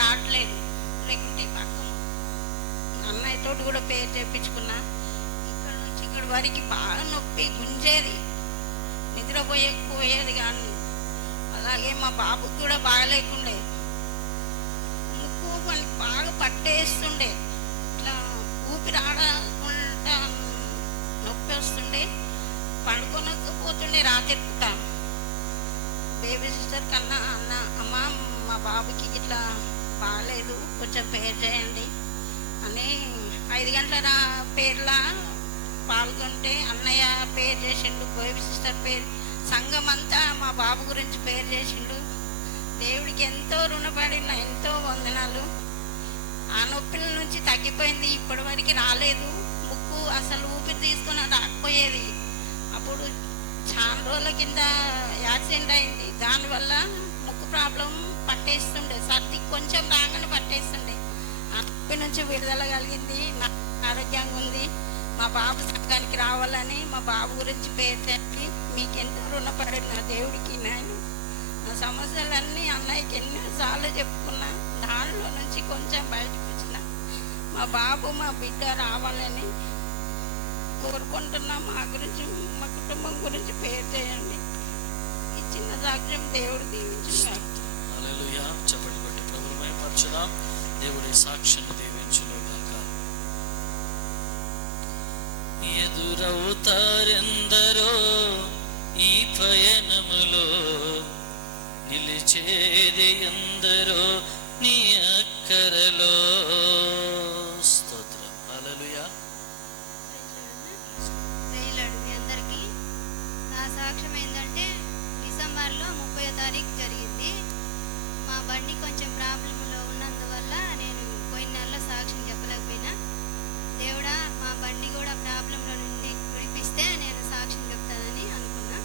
రావట్లేదు, లేకుంటే పక్క అన్నయ్యతో కూడా పేరు చేయించుకున్నా. ఇక్కడ నుంచి ఇక్కడ వరకు బాగా నొప్పి గుంజేది, నిద్రపోయేది కానీ. అలాగే మా బాబుకి కూడా బాగలేకుండే, ముక్కు మనకి బాగా పట్టేస్తుండే, ఇట్లా ఊపిరి ఆడకుండా నొప్పి వస్తుండే, పండుకోనకపోతుండే రాత్రి పూట. బేబీ సిస్టర్ కన్నా అమ్మ మా బాబుకి ఇట్లా బాగాలేదు, కొంచెం పేరు చేయండి అని 5 గంటల పేర్లా పాల్గొంటే అన్నయ్య పేరు చేసిండు, బేబీ సిస్టర్ పేరు, సంఘం అంతా మా బాబు గురించి పేరు చేసిండు. దేవుడికి ఎంతో రుణపడిన, ఎంతో వందనాలు. ఆ నొప్పుల నుంచి తగ్గిపోయింది, ఇప్పటి వరకు రాలేదు. ముక్కు అసలు ఊపిరి తీసుకుని రాకపోయేది. అప్పుడు చాలా రోజుల కింద యాక్సిడెంట్ అయింది, దానివల్ల ముక్కు ప్రాబ్లం పట్టేస్తుండే, సర్ది కొంచెం రాగానే పట్టేస్తుండే. ఆ నొప్పి నుంచి విడుదల కలిగింది, నాకు ఆరోగ్యంగా ఉంది. మా బాబు సంఘానికి రావాలని, మా బాబు గురించి పేరు చెప్పి మీకెంతో రుణపడిన దేవుడికి నేను నా సమస్యలన్నీ అన్నయ్యకి ఎన్నోసార్లు చెప్పుకున్నా. దానిలో నుంచి కొంచెం బయటకు వచ్చిన మా బాబు మా బిడ్డ రావాలని కోరుకుంటున్నా. మా గురించి, మా కుటుంబం గురించి పేరు చేయండి. ఈ చిన్న సాక్ష్యం దేవుడు దీవించుగాక. హల్లెలూయా. చెప్పండి బట్టి ప్రభువుని మహిమపరచుదాం. దేవుడి సాక్ష్యాన్ని దీవించుగాక. ఎదురవుతారెందరో ఈ పయనములో, నిలిచేది ఎందరో నీ అక్కరలో. స్తోత్రం. హల్లెలూయా. మీ అందరికీ నా సాక్ష్యం ఏంటంటే, డిసెంబర్లో 30వ తారీఖు జరిగింది. మా బండి కొంచెం ప్రాబ్లంలో ఉన్నందువల్ల నేను పోయిన నెలలో సాక్ష్యం చెప్పలేకపోయినా, దేవుడా మా బండి కూడా ప్రాబ్లంలో నుండి విడిపిస్తే నేను సాక్ష్యం చెప్తానని అనుకున్నా.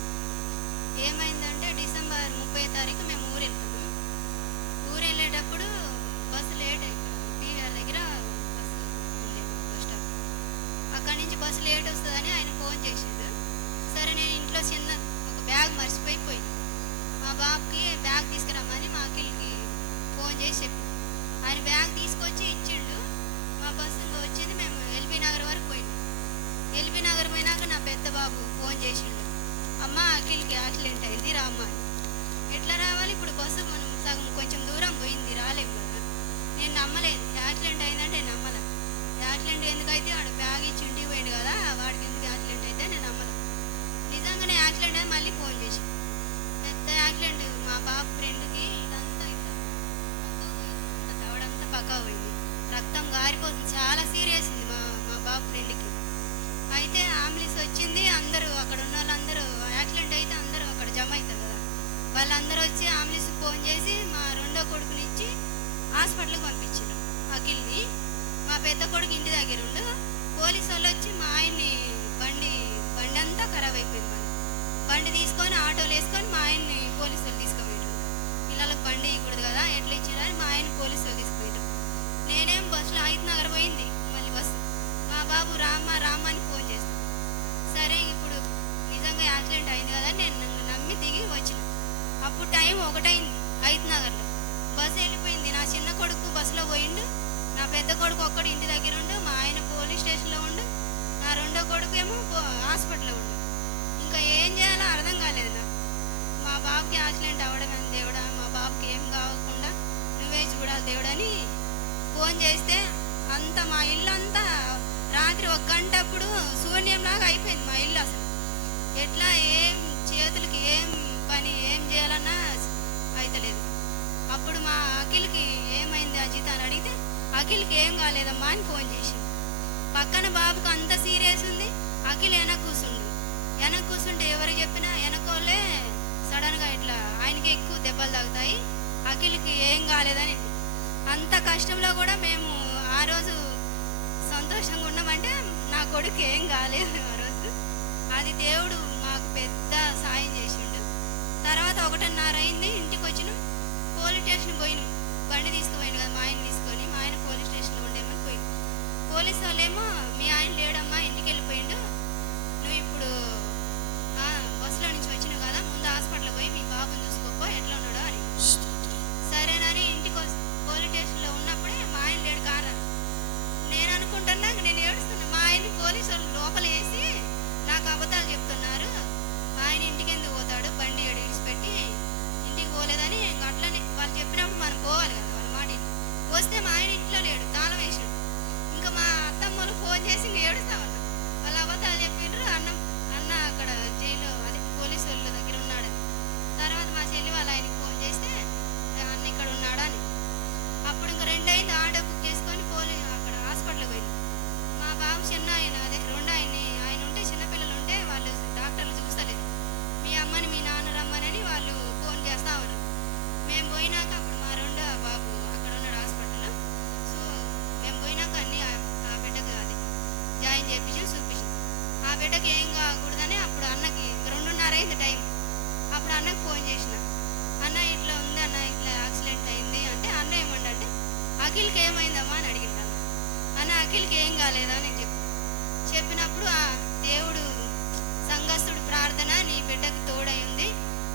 ఏమైందంటే డిసెంబర్ 30వ తారీఖు మేము ఊరు వెళ్తున్నాం. ఊరు వెళ్ళేటప్పుడు బస్సు లేట్ అయిపోయింది. పీవీఆర్ దగ్గర బస్సు ఉండేది, బస్ స్టాప్. అక్కడి నుంచి బస్సు లేట్ వస్తుందని ఆయన ఫోన్ చేసిండు. సరే నేను ఇంట్లో చిన్న ఒక బ్యాగ్ మర్చిపోయిపోయింది. మా బాబుకి బ్యాగ్ తీసుకురమ్మని మా అఖిల్కి ఫోన్ చేసి చెప్పి ఆయన బ్యాగ్ తీసుకొచ్చి ఇచ్చిండు. మా బస్సు ఇంకా వచ్చింది, మేము ఎల్బీ నగర్ వరకు పోయినాం. ఎల్బీ నగర్ పోయినాక నా పెద్ద బాబు ఫోన్ చేసిండు, అమ్మ అఖిల్కి యాక్సిడెంట్ అయింది రామ్మ అని. ఎట్లా రావాలి, ఇప్పుడు బస్సు మనం సగం కొంచెం దూరం పోయింది, రాలేము కదా. నేను నమ్మలేదు, యాక్సిడెంట్ అయిందంటే నమ్మలే. యాక్సిడెంట్ ఎందుకైతే వాడు బ్యాగ్ ఇచ్చి ఇంటికి పోయిండు కదా, వాడికి ఎందుకు యాక్సిడెంట్ అయితే నేను నమ్మలేదు. నిజంగానే యాక్సిడెంట్ అని మళ్ళీ ఫోన్ చేసి, పెద్ద యాక్సిడెంట్ మా బాబు ఫ్రెండ్కి ఇదంతా ఇట్లా దవడంతా పక్కా పోయింది, రక్తం గారిపోతుంది, చాలా సీరియస్ ఉంది మా బాబు ఫ్రెండ్కి. అయితే అంబులెన్స్ వచ్చింది, అందరూ అక్కడ ఉన్న వాళ్ళందరూ యాక్సిడెంట్ అయితే అందరూ అక్కడ జమ అవుతారు కదా, వాళ్ళందరూ వచ్చి అంబులెన్స్కి ఫోన్ చేసి మా రెండో కొడుకుని ఇచ్చి హాస్పిటల్కి పంపించారు అఖిల్ని. మా పెద్ద కొడుకు ఇంటి దగ్గర ఉండు. పోలీసు వాళ్ళు వచ్చి మా ఆయన్ని బండి అంతా ఖరాబ్ అయిపోయింది, బండి తీసుకొని ఆటోలు వేసుకొని మా ఆయన్ని పోలీసు వాళ్ళు తీసుకుపోయారు. పిల్లలకు బండి ఇవ్వకూడదు కదా, ఎట్లా ఇచ్చారని మా ఆయన పోలీసు వాళ్ళు తీసుకుపోయారు. నేనేం బస్సులో హైదనగర్ పోయింది మళ్ళీ బస్సు. మా బాబు రామ్మ అని ఫోన్ చేస్తాను. సరే ఇప్పుడు నిజంగా యాక్సిడెంట్ అయింది కదా, నేను నమ్మి దిగి వచ్చిన. అప్పుడు టైం 1 అయింది హైదనగర్లో. బస్సు వెళ్ళిపోయింది. నా చిన్న కొడుకు బస్సులో పోయిండు, నా పెద్ద కొడుకు ఒక్కడు ఇంటి దగ్గర ఉండు, మా ఆయన పోలీస్ స్టేషన్లో ఉండు, నా రెండో కొడుకు ఏమో హాస్పిటల్లో ఉండు. ఇంకా ఏం చేయాలో అర్థం కాలేదు నాకు. మా బాబుకి యాక్సిడెంట్ అవ్వడం దేవుడా, మా బాబుకి ఏం కాకుండా నువ్వే చూడాలి దేవుడని ఫోన్ చేస్తే అంత మా ఇల్లు అంతా రాత్రి 1 గంట అప్పుడు శూన్యంలాగా అయిపోయింది మా ఇల్లు. అసలు ఎట్లా ఏం చేతులకి ఏం పని ఏం చేయాలన్నా అయితలేదు. అప్పుడు మా అఖిల్కి ఏమైంది అజిత్ అని అడిగితే అఖిల్కి ఏం కాలేదమ్మా అని ఫోన్ చేసింది. పక్కన బాబుకు అంత సీరియస్ ఉంది, అఖిల్ వెనక్కి కూర్చుంటే ఎవరు చెప్పినా వెనకోళ్ళే సడన్గా ఇట్లా ఆయనకి ఎక్కువ దెబ్బలు తాగుతాయి, అఖిల్కి ఏం కాలేదని. అంత కష్టంలో కూడా మేము ఆ రోజు సంతోషంగా ఉన్నామంటే నా కొడుకు ఏం కాలేదు ఆ రోజు. అది దేవుడు మాకు పెద్ద సాయం చేసిండు. తర్వాత 1:30 అయింది, ఇంటికి వచ్చినాం. పోలీస్ స్టేషన్ పోయినాం, బండి తీసుకుపోయింది కదా మా ఆయన తీసుకొని, మా ఆయన పోలీస్ స్టేషన్లో ఉండేమని పోయింది. పోలీసు వాళ్ళేమో మీ ఆయన లేడమ్మా ఇంటికి వెళ్ళిపోయిండు, నువ్వు ఇప్పుడు బస్సులో నుంచి వచ్చినావు కదా, ముందు హాస్పిటల్ పోయి మీ బాబుని చూసుకోపో ఎట్లా ఉన్నాడో అని. సరేనని ఇంటికి పోలీస్ స్టేషన్ బిడ్డకి ఏం కాకూడదని అప్పుడు అన్నకి 2:30 అయింది టైం. అప్పుడు అన్నకి ఫోన్ చేసిన, అన్న ఇట్లా ఉంది అన్న, ఇట్లా యాక్సిడెంట్ అయింది అంటే అన్న ఏమంటే అఖిల్కి ఏమైందమ్మా అని అడిగింది. అన్న అఖిల్కి ఏం కాలేదా అని చెప్పినప్పుడు ఆ దేవుడు సంఘస్థుడు ప్రార్థన నీ బిడ్డకు తోడై ఉంది,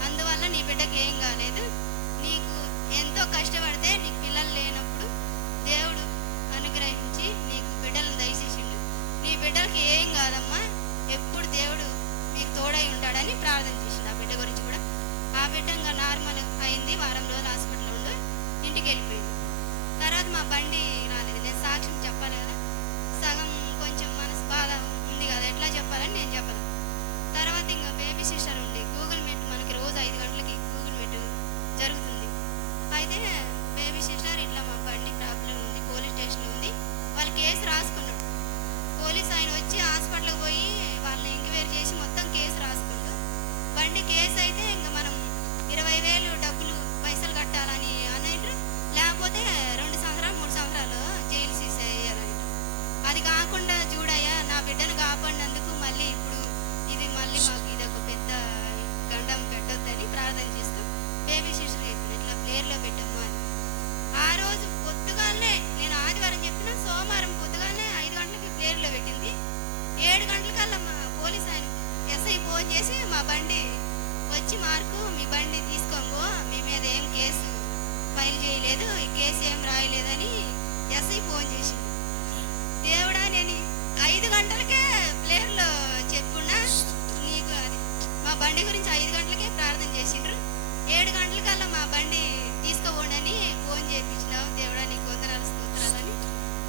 అందువల్ల నీ బిడ్డకి ఏం కాలేదు. నీకు ఎంతో కష్టపడితే నీకు పిల్లలు లేనప్పుడు దేవుడు అనుగ్రహించి నీకు బిడ్డలను దయచేసిండు. నీ బిడ్డలకి ఏం కాదమ్మా, ఎప్పుడు దేవుడు మీకు తోడై ఉంటాడని ప్రార్థన చేసిండు. ఆ బిడ్డ గురించి కూడా ఆ బిడ్డ ఇంకా నార్మల్ అయింది. వారం రోజులు హాస్పిటల్లో ఉండి ఇంటికి వెళ్ళిపోయింది. తర్వాత మా బండి రాలేదు. నేను సాక్ష్యం చెప్పాలి కదా, సగం కొంచెం మనసు బాధ ఉంది కదా, ఎట్లా చెప్పాలని నేను చెప్పను. తర్వాత ఇంకా బేబీ సిస్టర్ ఉంది. గూగుల్ మీట్ మనకి రోజు 5 గంటలకి గూగుల్ మీట్ జరుగుతుంది. అయితే బేబీ సిస్టర్ ఇట్లా మా బండి ప్రాబ్లం ఉంది, పోలీస్ స్టేషన్లో ఉంది, వాళ్ళు కేసు రాసుకున్నాడు. పోలీస్ ఆయన వచ్చి హాస్పిటల్కి పోయి వాళ్ళని ఎంక్వైరీ చేసి మొత్తం కేసు రాసుకుంటూ బండి కేసు అయితే ఇంకా మనం 20,000 డబ్బులు పైసలు కట్టాలని అనంటారు, లేకపోతే 2 సంవత్సరాలు 3 సంవత్సరాలు జైలు సీస్ అయ్యారంట. అది కాకుండా చూడయ్యా, నా బిడ్డను కాపాడినందుకు మళ్ళీ ఇప్పుడు ఇది మళ్ళీ మాకు ఇది ఒక పెద్ద గండం పెట్టొద్దని ప్రార్థన చేస్తూ బేబీ సిస్టర్ చెప్పిన ఇట్లా ప్లేర్లో పెట్టమ్మా అని. ఆ రోజు పొద్దుగానే నేను ఆదివారం చెప్పిన, సోమవారం పొద్దుగానే 5 గంటలకి ప్లేర్లో పెట్టింది. 7 గంటలకల్లా మా పోలీస్ ఆయన ఎస్ఐ ఫోన్ చేసి మా బండి వచ్చి మార్కు మీ బండి తీసుకోంగో, మీ మీద ఏం కేసు ఫైల్ చేయలేదు, ఈ కేసు ఏం రాయలేదని ఎస్ఐ ఫోన్ చేసింది. దేవుడా, నేను 5 గంటలకే ప్లేయర్లో చెప్పుకున్నా నీకు అది మా బండి గురించి 5 గంటలకే ప్రార్థన చేసిండ్రు. 7 గంటలకల్లా మా బండి తీసుకోబోండి ఫోన్ చేయించినావు. దేవుడా నీకు వందనాలు స్తోత్రాలని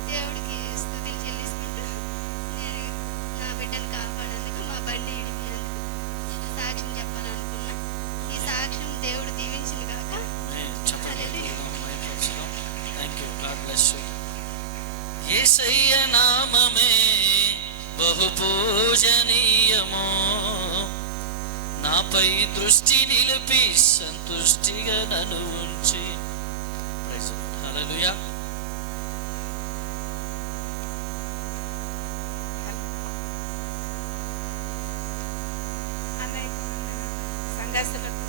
దేవుడికి స్తుతులు చెల్లిస్తుంటూ నేను నా బిడ్డను కాపాడేందుకు మా బండి ఇడిపినందుకు సాక్ష్యం చెప్పాలనుకున్నా. ఈ సాక్ష్యం దేవుడు దీవించింది కాక. యేసయ్య నామమే బహు పూజనీయమో, నాపై దృష్టి నిలిపి సంతుష్టిగా నన్ను ఉంచి. Praise the lord. హల్లెలూయా. సంఘస్థులకు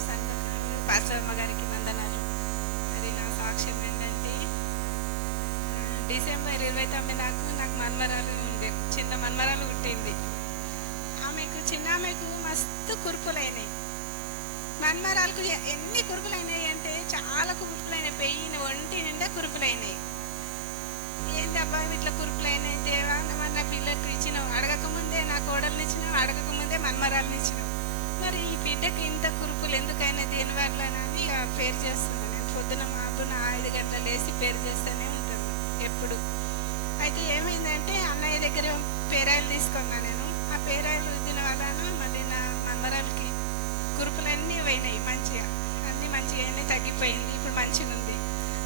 పాస్టర్మ గారికి వందనాలు. అది నా సాక్ష్యం ఏంటంటే, డిసెంబర్ 29 నాకు మన్మరాలు ఉంది, చిన్న మన్మరాలు పుట్టింది. ఆమెకు మస్తు కురుపులైనాయి. మన్మరాలకు ఎన్ని కురుపులైనాయి అంటే చాలా కురుపులైనాయి, పెయిన్ ఒంటి నిండా కురుపులైనాయి. ఏంటబ్బా ఇట్లా కురుపులైనాయి దేవా, నా పిల్లలకు ఇచ్చినావు, అడగకముందే నా కోడల్ని ఇచ్చినావు, అడగకముందే మన్మరాలను ఇచ్చినావు, మరి ఈ బిడ్డకి ఇంత కురుపులు ఎందుకైనా దేనివల్ల అని ఇక పేరు చేస్తున్నాను. నేను పొద్దున మాపున 5 గంటలు లేసి పేరు చేస్తూనే ఉంటాను ఎప్పుడు. అయితే ఏమైందంటే అన్నయ్య దగ్గర పేరాయిలు తీసుకున్నా నేను. ఆ పేరాయిలు రుద్దిన వలన మళ్ళీ నా మన్మరాలకి కురుపులన్నీ పోయినాయి, మంచిగా అన్నీ మంచిగా అన్నీ తగ్గిపోయింది, ఇప్పుడు మంచిగా ఉంది.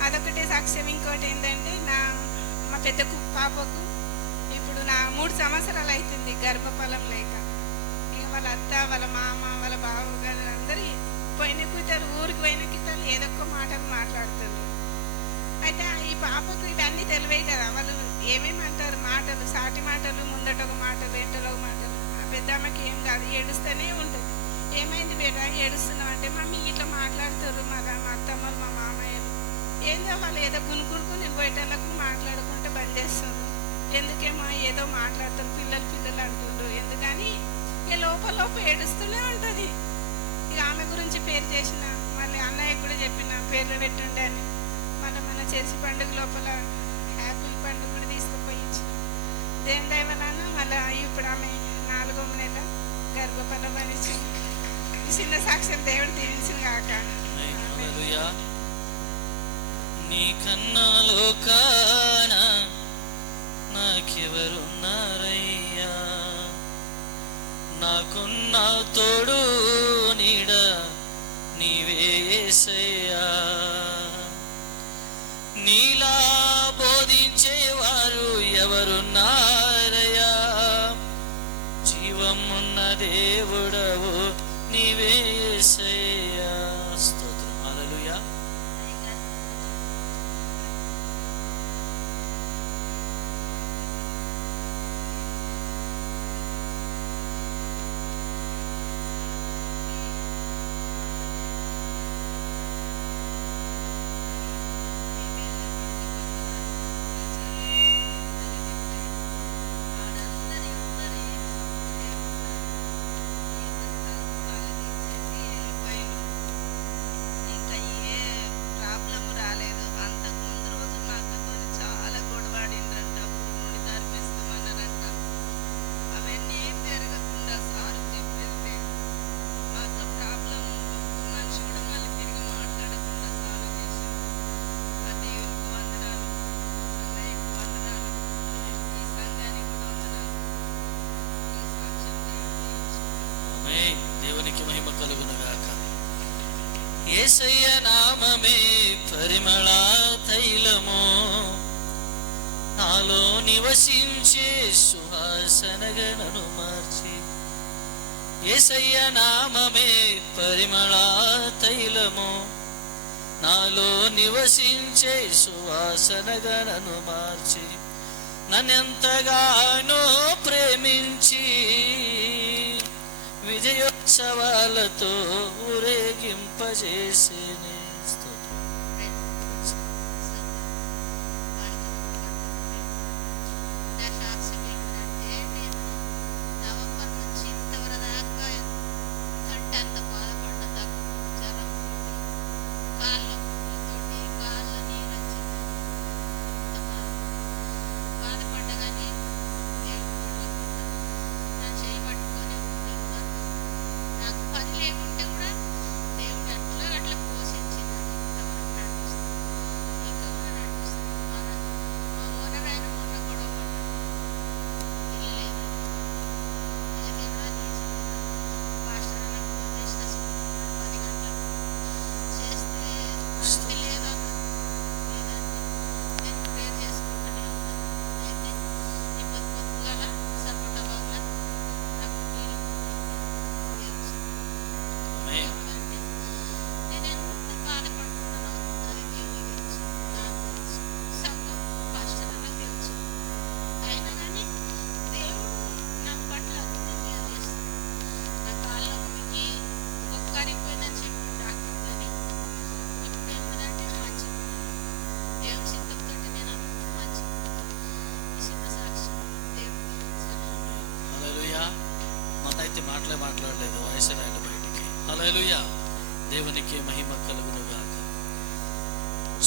అదొకటే సాక్ష్యం. ఇంకోటి ఏంటంటే మా పెద్ద పాపకు ఇప్పుడు 3 సంవత్సరాలు అవుతుంది గర్భఫలం లేక. ఇక వాళ్ళ అత్త, వాళ్ళ మామ, వాళ్ళ బావగారు అందరూ పోయిన కూతారు, ఊరికి పోయిన కితాలు ఏదో ఒక మాటలు మాట్లాడుతుంది. అయితే ఈ పాపకు ఇవన్నీ తెలివే కదా, వాళ్ళు ఏమేమి అంటారు మాటలు, సాటి మాటలు, ముందట ఒక మాటలు, వెంటలో ఒక మాటలు. ఆ పెద్ద అమ్మకి ఏం కాదు, ఏడుస్తూనే ఉంటుంది. ఏమైంది బేట ఏడుస్తున్నావు అంటే, మమ్మీ ఇట్లా మాట్లాడుతారు మా అత్తమ్మలు, మా మామయ్యలు, ఏందో వాళ్ళు ఏదో గునుకుడుకు నేను బయటలకు మాట్లాడుకుంటే బంద్ చేస్తారు. ఎందుకేమో ఏదో మాట్లాడతారు, పిల్లలు అంటుండ్రు ఎందుకని ఇక లోపల ఏడుస్తూనే ఉంటుంది. ఇక ఆమె గురించి పేరు చేసిన, మళ్ళీ అన్నయ్య కూడా చెప్పిన పేర్లు పెట్టుండే అని. మళ్ళీ మన చేసి పండుగ లోపల యాపిల్ పండుగ కూడా తీసుకుపోయి ఇచ్చిన. దేని దయవలన మళ్ళీ ఇప్పుడు ఆమె 4వ నెల గర్భఫలం అని ఇచ్చింది. చిన్న సాక్ష్యం దేవుడు దీవించిన కాక. నీకన్నా లోకాన నాకెవరున్నారయ్యా, నాకున్న తోడు నీడ నీవే యేసయ్యా. నీలా బోధించేవారు ఎవరున్నారయ్యా, జీవమున్న దేవుడవు నీవే యేసయ్యా. స్తోత్రం. హల్లెలూయా. యేసయ్య నామమే పరిమళ తైలము, నాలో నివసించే సువాసనగా నన్ను మార్చి. యేసయ్య నామమే పరిమళ తైలము, నాలో నివసించే సువాసనగా నన్ను మార్చి. నన్నెంతగానో ప్రేమించి విజయోత్సవాలతో ఊరేగింపజేసేనే. నా సాక్ష్యం ఏంటంటే, నేను నవంబర్ నుంచి ఇంతవరకు దాకా కంటే అంత బాధపడ్డా. జ్వరం, కాళ్ళ నొప్పులతోటి, కాళ్ళ నీరు వచ్చింది. అంత బాధపడ్డా కానీ నా చేయి పట్టుకొని ఉండి కూడా నాకు పని లేకుంటే కూడా దేవుడు అట్లా పోషించింది. ఇంతవరకు నడిపిస్తుంది, ఇంకా కూడా నడిపిస్తుంది. మా ఓనర్ ఆయన మొన్న గొడవ పడ్డాడు, ఇల్లు లేదు, ఇళ్ళకి కూడా మాస్టర్ అన్న ఫోన్ చేసిన 10 గంటలకు చేస్తే అంటే లేదు అక్కడ, లేదంటే నేను ప్రేయర్ చేసుకుంటూనే ఉన్నాను. అయితే ఇప్పుడు పొద్దుగాల సర్పటబాగ్లో నాకు నీళ్ళు ఆమేన్. అంటే నేను ఎంత బాధపడుతున్నానో అది దేవుడికి తెలుసు, నాకు తెలుసు, సంఘం పాస్టర్ అన్నకి తెలుసు. అయినా కానీ దేవుడు నా పట్ల అద్భుతంగా చేస్తాడు. నా కాళ్ళ నొప్పికి ఒక్కరిపోయిందని చెప్పి డాక్టర్ కానీ ఇప్పుడు ఏమన్నదంటే మంచిగా దేవుని సిద్ధంతో నేను అనుకుంటే మంచిగా ఈ చిన్న సాక్ష్యం దేవుడికి హల్లెలూయా. మనైతే మాట్లాడలేదు, వయసు రాయలు బయటికి. హల్లెలూయా. దేవునికి మహిమ కలుగును గాక.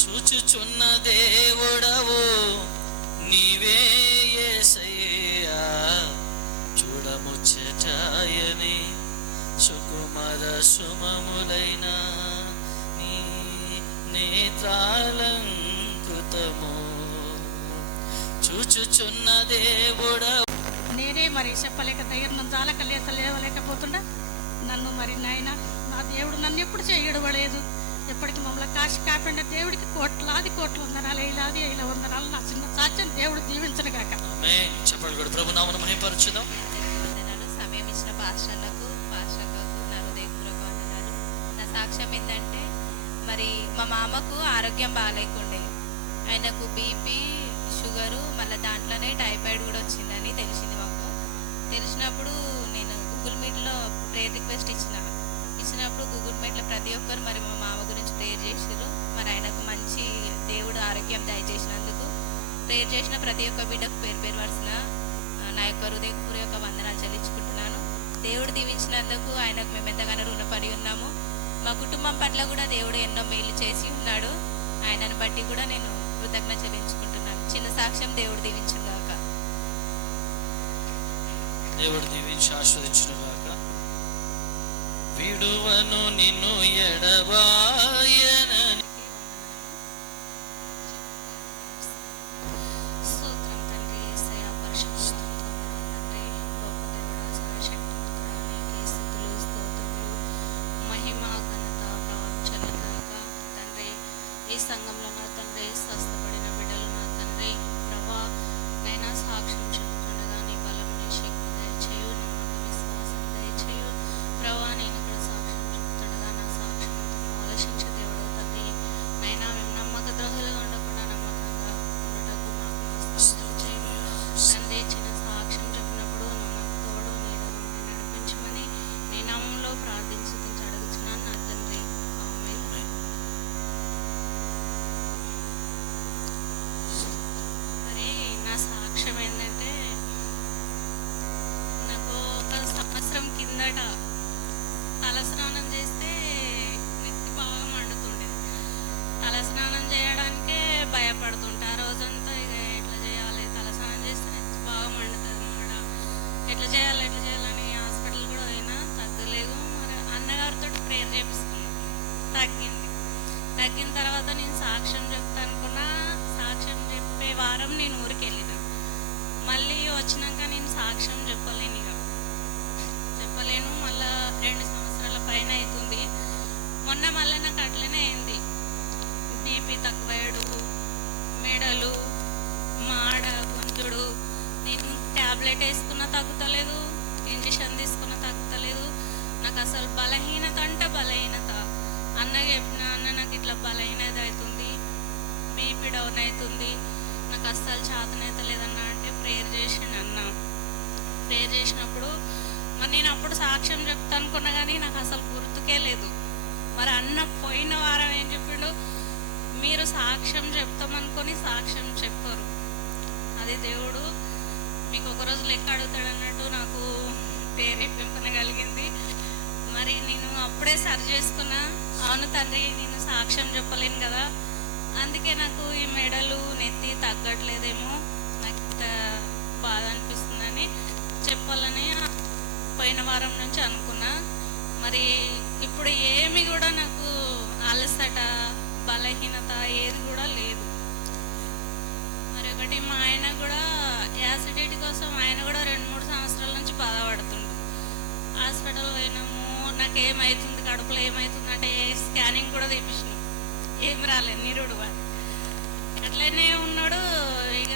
చూచుచున్న దేవుడవు నీవే యేసయ్యా, చూడముచ్చటాయని సుకుమార సుమములైన నీ నేత్రాలంకృతము. చూచుచున్న దేవుడవు. నేనే మరి చెప్పలేక ధైర్యం జాలక లేవలేకపోతుండా. నన్ను మరి నాయన నా దేవుడు నన్ను ఎప్పుడు చేయడబడలేదు. ఎప్పటికి మమ్మల్ని కాశీ కాపాడిన దేవుడికి కోట్లాది వందనాలు, వేలాది వందనాలు. నా చిన్న సాక్ష్యం దేవుడు దీవించను గాక. ఆమేన్. చెప్పండి కూడా ప్రభు నామమున మహిమపరచుదాం. వందనాలు. సమయం ఇచ్చిన పాస్టర్లకు నా హృదయపూర్వక వందనాలు. నా సాక్ష్యం ఏంటంటే, మరి మా మామకు ఆరోగ్యం బాగాలేకుండే, ఆయనకు బీపీ, షుగరు, మళ్ళీ దాంట్లోనే టైఫాయిడ్ కూడా వచ్చిందని తెలిసింది మాకు. తెలిసినప్పుడు నేను గూగుల్ మీట్లో ప్రేయర్ రిక్వెస్ట్ ఇచ్చినప్పుడు గూగుల్ మీట్లో ప్రతి ఒక్కరు మరి మా మామ గురించి ప్రేయర్ చేసారు. మరి ఆయనకు మంచి దేవుడు ఆరోగ్యం దయచేసినందుకు ప్రేయర్ చేసిన ప్రతి ఒక్క బిడ్డకు పేరు వరుసన నా యొక్క హృదయపూర్వక వందనాలు చెల్లించుకుంటున్నాను. దేవుడు దీవించినందుకు ఆయనకు మేము ఎంతగానో రుణపడి ఉన్నాము. మా కుటుంబం పట్ల కూడా దేవుడు ఎన్నో మేలు చేసి ఉన్నాడు. ఆయనను బట్టి కూడా నేను కృతజ్ఞత చెల్లించుకుంటున్నాను. చిన్న సాక్ష్యం. దేవుడు దీవించును గాక. దేవుడు దీవించి ఆస్వాదించును గాక. విడువను నిన్ను ఎడబాయనని. స్తోత్రం తండ్రి, యేసయ్య పరిశుద్ధ తండ్రి, గొప్ప దేవుడా, సర్వశక్తిమంతుడా, నీకే స్తుతులు, స్తోత్రములు, మహిమ, ఘనత, ప్రభావం చెల్లింగాక. తండ్రి, ఈ సంఘంలో నా తండ్రి స్వస్థపడిన బిడ్డలు నా తండ్రి ప్రభా నైనా సాక్ష్యం చెప్తుండగా నీ బలం, నీ శక్తి దయచేయు, నమ్మక విశ్వాసం దయచేయు ప్రభా. నేను ఇక్కడ సాక్ష్యం చెప్తుండగా నా సాక్ష్యం ఆలోచించే దేవుడు తండ్రి నైనా మేము నమ్మక ద్రోహులుగా ఉండకుండా నమ్మకంగా ఉండటకు మాకు సహాయం చేయు తండ్రి. చిన్న సాక్ష్యం చెప్పినప్పుడు నువ్వు నాకు తోడు నీడు నడిపించమని నీ నామంలో ప్రార్థించి అడుగుతున్నాను నా తండ్రి. ఆమేన్. మరి నా సాక్ష్యం ఏంటంటే, నాకు ఒక సంవత్సరం కిందట తలస్నానం చేస్తే నెత్తి బాగా మండుతుండేది. తలస్నానం చేయడానికే భయపడుతుంటా. ఆ రోజంతా ఇక ఎట్లా చేయాలి, తలస్నానం చేస్తే నెత్తి బాగా మండుతుంది అన్నమాట. ఎట్లా చేయాలని హాస్పిటల్ కూడా పోయినా తగ్గలేదు. మరి అన్నగారితో ప్రేయర్ చేపిస్తున్నాను, తగ్గిన తర్వాత నేను సాక్ష్యం చెప్తా అనుకున్నా. సాక్ష్యం చెప్పే వారం నేను ఊరికి వెళ్ళిన. మళ్ళీ వచ్చినాక నేను సాక్ష్యం చెప్పలేను. మళ్ళీ 2 సంవత్సరాల పైన అవుతుంది. మొన్న మళ్ళీ నాకు అట్లా తక్కువేయడు, మెడలు, మాడ, గుంజుడు. నేను ట్యాబ్లెట్ వేసుకున్నా తగ్గుతలేదు, ఇంజక్షన్ తీసుకున్నా తగ్గుతలేదు. నాకు అసలు బలహీనత అంటే బలహీనత. అన్నకి చెప్పిన, అన్న నాకు ఇట్లా బలహీనత అవుతుంది, బీపీ డౌన్ అవుతుంది, నాకు అస్సలు చేతనైతే లేదన్నా అంటే ప్రేయర్ చేసిండు అన్న. ప్రేయర్ చేసినప్పుడు మరి నేను అప్పుడు సాక్ష్యం చెప్తా అనుకున్నా కానీ నాకు అసలు గుర్తుకే లేదు. మరి అన్న పోయిన వారం ఏం చెప్పిండు, మీరు సాక్ష్యం చెప్తామనుకొని సాక్ష్యం చెప్పారు, అది దేవుడు మీకు ఒకరోజు లెక్క అడుగుతాడు అన్నట్టు నాకు ప్రేరేపింపన కలిగింది. మరి నేను అప్పుడే సరి చేసుకున్నా, అవును తండ్రి నేను సాక్ష్యం చెప్పలేను కదా, అందుకే నాకు ఈ మెడలు నెత్తి తగ్గట్లేదేమో, నాకు ఇంత బాధ అనిపిస్తుందని చెప్పాలని పోయిన వారం నుంచి అనుకున్నా. మరి ఇప్పుడు ఏమి కూడా నాకు అలసట, బలహీనత ఏది కూడా లేదు. మరి ఒకటి మా ఆయన కూడా యాసిడిటీ కోసం ఆయన కూడా 2-3 సంవత్సరాల నుంచి బాధపడుతుండు. హాస్పిటల్ పోయినాము, నాకు ఏమవుతుంది, కడుపులో ఏమవుతుంది అంటే స్కానింగ్ కూడా తీపించినాం, ఏం రాలేదు, నిరుడు అట్లనే ఉన్నాడు. ఇక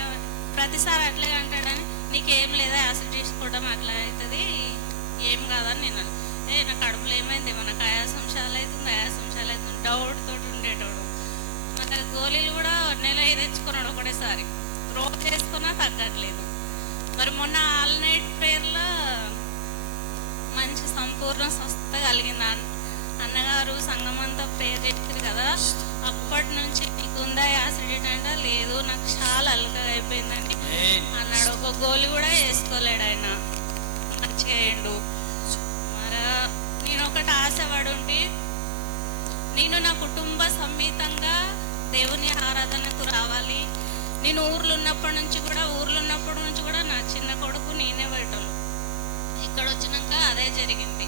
ప్రతిసారి అట్లే అంటాడని, నీకేం లేదా యాసిడ్ తీసుకోవడం అట్లా అవుతుంది, ఏం కాదని నేను నా కడుపులో ఏమైంది, మనకు ఆయాసంశాలు అవుతుంది డౌట్ తోటి ఉండేటోడు. నాకు గోళీలు కూడా నెల తెచ్చుకున్నాడు ఒకటేసారి, రోజు చేసుకున్నా తగ్గట్లేదు. మరి మొన్న ఆల్ నైట్ ప్రేయర్లో మంచి సంపూర్ణ స్వస్థత కలిగింది. అన్నగారు సంఘం అంతా ప్రేయర్ చేస్తారు కదా, అప్పటి నుంచి నీకు ఉందా యాసిడిటీ అంటే లేదు, నాకు చాలా అలకగా అయిపోయిందని అన్నాడు. ఒక గోలి కూడా వేసుకోలేడు ఆయన, మంచిగా అయ్యిండు. మరి నేను ఒకటి ఆశపడుంటి, నేను నా కుటుంబ సమేతంగా దేవుని ఆరాధనకు రావాలి. నేను ఊర్లో ఉన్నప్పటి నుంచి కూడా నా చిన్న కొడుకు నేనే పెట్టాను. ఇక్కడ వచ్చినాక అదే జరిగింది.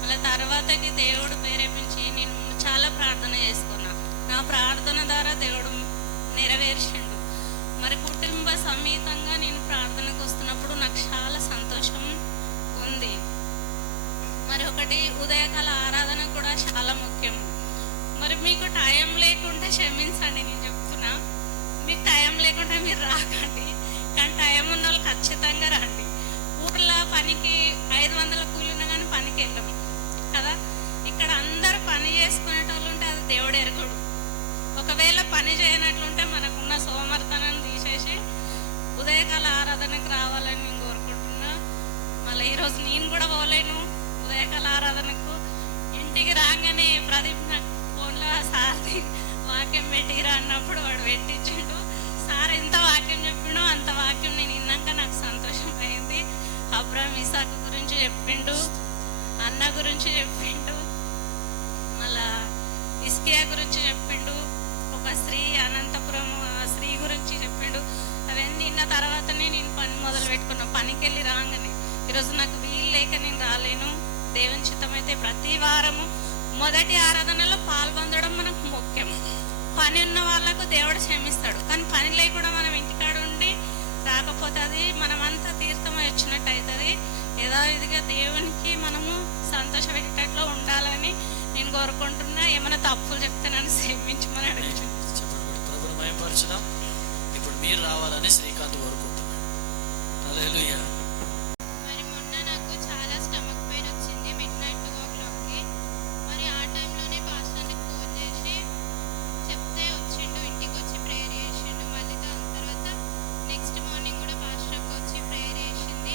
మళ్ళీ తర్వాతకి దేవుడు ప్రేరేపించి నేను చాలా ప్రార్థన చేసుకున్నా, నా ప్రార్థన ద్వారా దేవుడు నెరవేర్చిండు. మరి కుటుంబ సమేతంగా నేను ప్రార్థనకు వస్తున్నప్పుడు నాకు చాలా సంతోషం ఉంది. మరి ఒకటి ఉదయకాల ఆరాధన కూడా చాలా ముఖ్యం. మరి మీకు టైం లేకుంటే క్షమించండి, నేను చెప్తున్నా, మీకు టైం లేకుంటే మీరు రాకండి, కానీ టైం ఉన్న వాళ్ళు ఖచ్చితంగా రండి. ఊర్లో పనికి 500 కూలినా కానీ పనికి వెళ్ళము కదా, ఇక్కడ అందరూ పని చేసుకునేటోళ్ళు ఉంటే అది దేవుడు ఎరుగుడు. ఒకవేళ పని చేయనట్లుంటే మనకున్న సోమర్థనాన్ని తీసేసి ఉదయకాల ఆరాధనకు రావాలని నేను కోరుకుంటున్నా. మళ్ళీ ఈరోజు నేను కూడా పోలేను ఉదయకాల ఆరాధనకు. ఇంటికి రాగానే ప్రదీప్ నాకు ఫోన్లో సార్ది వాక్యం పెట్టిరా అన్నప్పుడు వాడు పెట్టించాడు. సార్ ఎంత వాక్యం చెప్పిండో అంత వాక్యం నేను విన్నాక నాకు సంతోషం అయింది. అబ్రాహం ఇసాకు గురించి చెప్పిండు, అన్న గురించి చెప్పిండు, మళ్ళా ఇస్కియా గురించి చెప్పిండు, ఒక స్త్రీ అనంతపురం స్త్రీ గురించి చెప్పిండు. అవన్నీ విన్న తర్వాతనే నేను పని మొదలు పెట్టుకున్నా. పనికి వెళ్ళి రాగానే ఈరోజు నాకు వీలు లేక నేను రాలేను. దేవుని చిత్తమైతే ప్రతి వారము మొదటి ఆరాధనలో పాల్పొందడం మనకు ముఖ్యం. పని ఉన్న వాళ్ళకు దేవుడు క్షమిస్తాడు, కానీ పని లేకుండా మనం ఇంటికాడ ఉండి రాకపోతే అది మనమంతా తీర్థమై వచ్చినట్టు అవుతుంది. యథావిధిగా దేవునికి మనము సంతోషపెట్టేటట్లు ఉండాలని నేను కోరుకుంటున్నా. ఏమైనా తప్పులు చెప్తే నన్ను క్షమించమని అడుగుతున్నాను. ప్రభువుని మహిమపరచుదాం. ఇప్పుడు మీరు రావాలని శ్రీకాంత్ కోరుకుంటున్నాడు. హల్లెలూయా. మరి మొన్న నాకు చాలా స్టమక్ పెయిన్ వచ్చింది midnight 2 o'clockకి. మరి ఆ టైంలోనే పాస్టర్ని ఫోన్ చేసి చెప్తే వచ్చిండు, ఇంటికి వచ్చి ప్రేయర్ చేసిండు. మళ్ళీ దాని తర్వాత నెక్స్ట్ మార్నింగ్ కూడా పాస్టర్కి వచ్చి ప్రేయర్ చేసింది.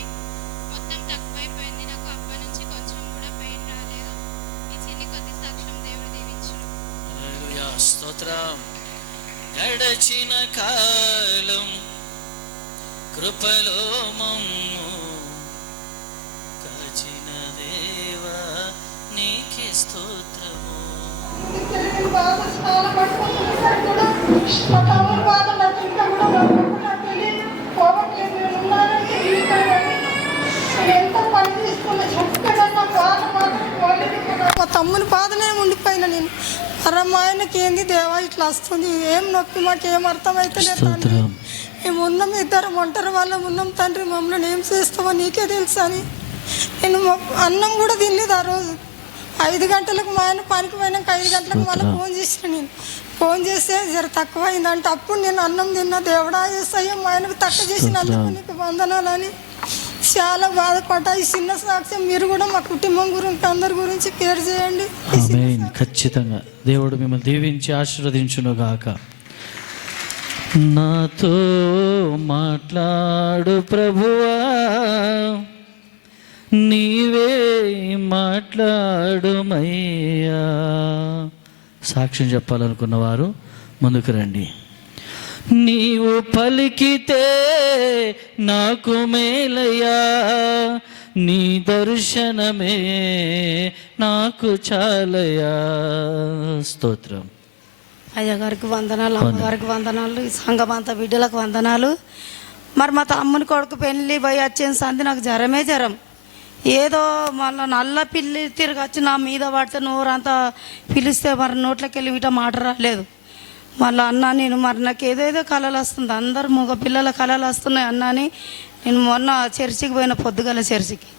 మొత్తం తక్కువైపోయింది నాకు. అప్పటి నుంచి కొంచెం కూడా పెయిన్ రాలేదు. ఈ చిన్ని కొద్ది సాక్ష్యం దేవుడు దీవించును. హల్లెలూయా. స్తోత్రం. గడచిన కాలం కృపలో మమ్ము కాచిన దేవా నీకే స్తోత్రము. మా తమ్ముని బాధనే ఉండిపోయినా నేను. అరే మా ఆయనకి ఏంది దేవా ఇట్లా వస్తుంది, ఏం నొప్పి, మాకేం అర్థమైతలేదు తండ్రి. మేము ఉన్నాం, ఇద్దరం ఒంటరి వాళ్ళం ఉన్నాం తండ్రి, మమ్మల్ని ఏం చేస్తామో నీకే తెలుసు అని. నేను అన్నం కూడా తినలేదు ఆ రోజు. 5 గంటలకు మా ఆయన పనికి పోయినాక 5 గంటలకు మళ్ళీ ఫోన్ చేసిన నేను. ఫోన్ చేస్తే జర తక్కువ అయిందంటే అప్పుడు నేను అన్నం తిన్నా. దేవుడా యేసయ్య మా ఆయనకు తక్కువ చేసినందుకు నీకు వందనాలని చాలా బాధపడ్డా. ఈ చిన్న సాక్ష్యం మీరు కూడా మా కుటుంబం గురించి అందరి గురించి కేర్ చేయండి. ఆమేన్. ఖచ్చితంగా దేవుడు మిమ్మల్ని దీవించి ఆశీర్వదించును గాక. నాతో మాట్లాడు ప్రభువా, నీవే మాట్లాడుమయ్యా. సాక్ష్యం చెప్పాలనుకున్న వారు ముందుకు రండి. నీవు పలికితే నాకు మేలయ్యా, నీ దర్శనమే నాకు చాలయ్యా. స్తోత్రం. అయ్యగారికి వందనాలు, అమ్మగారికి వందనాలు, ఈ సంఘమంతా బిడ్డలకు వందనాలు. మరి మా తమ్ముని కొడుకు పెళ్ళి పోయి వచ్చిన సంది నాకు జ్వరమే జ్వరం. ఏదో మళ్ళీ నల్ల పిల్లి తిరిగి వచ్చి నా మీద పడితే నోరంతా పిలిస్తే మరి నోట్లోకి వెళ్ళి ఇట మాట రాలేదు. మళ్ళీ అన్నా నేను మరి నాకు ఏదేదో కళలు వస్తుంది, అందరు మగ పిల్లల కళలు వస్తున్నాయి అన్నా అని నేను మొన్న చర్చికి పోయిన పొద్దుగల చర్చికి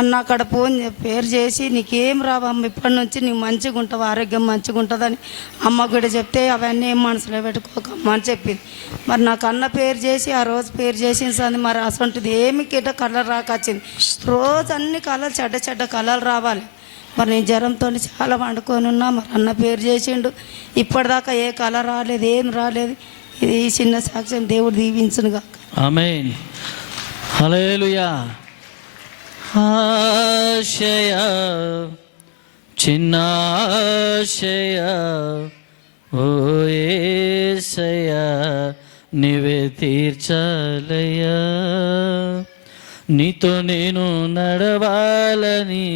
అన్న అక్కడ ఫోన్ పేరు చేసి నీకేం రావమ్మ ఇప్పటి నుంచి నీకు మంచిగా ఉంటావు, ఆరోగ్యం మంచిగా ఉంటుందని అమ్మ కూడా చెప్తే అవన్నీ ఏం మనసులో పెట్టుకోకమ్మ అని చెప్పింది. మరి నాకు అన్న పేరు చేసి ఆ రోజు పేరు చేసిన సంది మరి అసంటిది ఏమి కిట కలర్ రాకొచ్చింది. రోజు అన్ని కలర్ చెడ్డ చెడ్డ కలర్ రావాలి. మరి నేను జ్వరంతో చాలా వండుకొని ఉన్నా. మరి అన్న పేరు చేసిండు, ఇప్పటిదాకా ఏ కలర్ రాలేదు, ఏం రాలేదు. ఇది చిన్న సాక్ష్యం, దేవుడు దీవించునుగా. ఆమేన్. హల్లెలూయా. ఆశయ చిన్న ఆశయ ఓ యేసయ్యా, నీవే తీర్చాలయ్యా, నీతో నేను నడవాలని.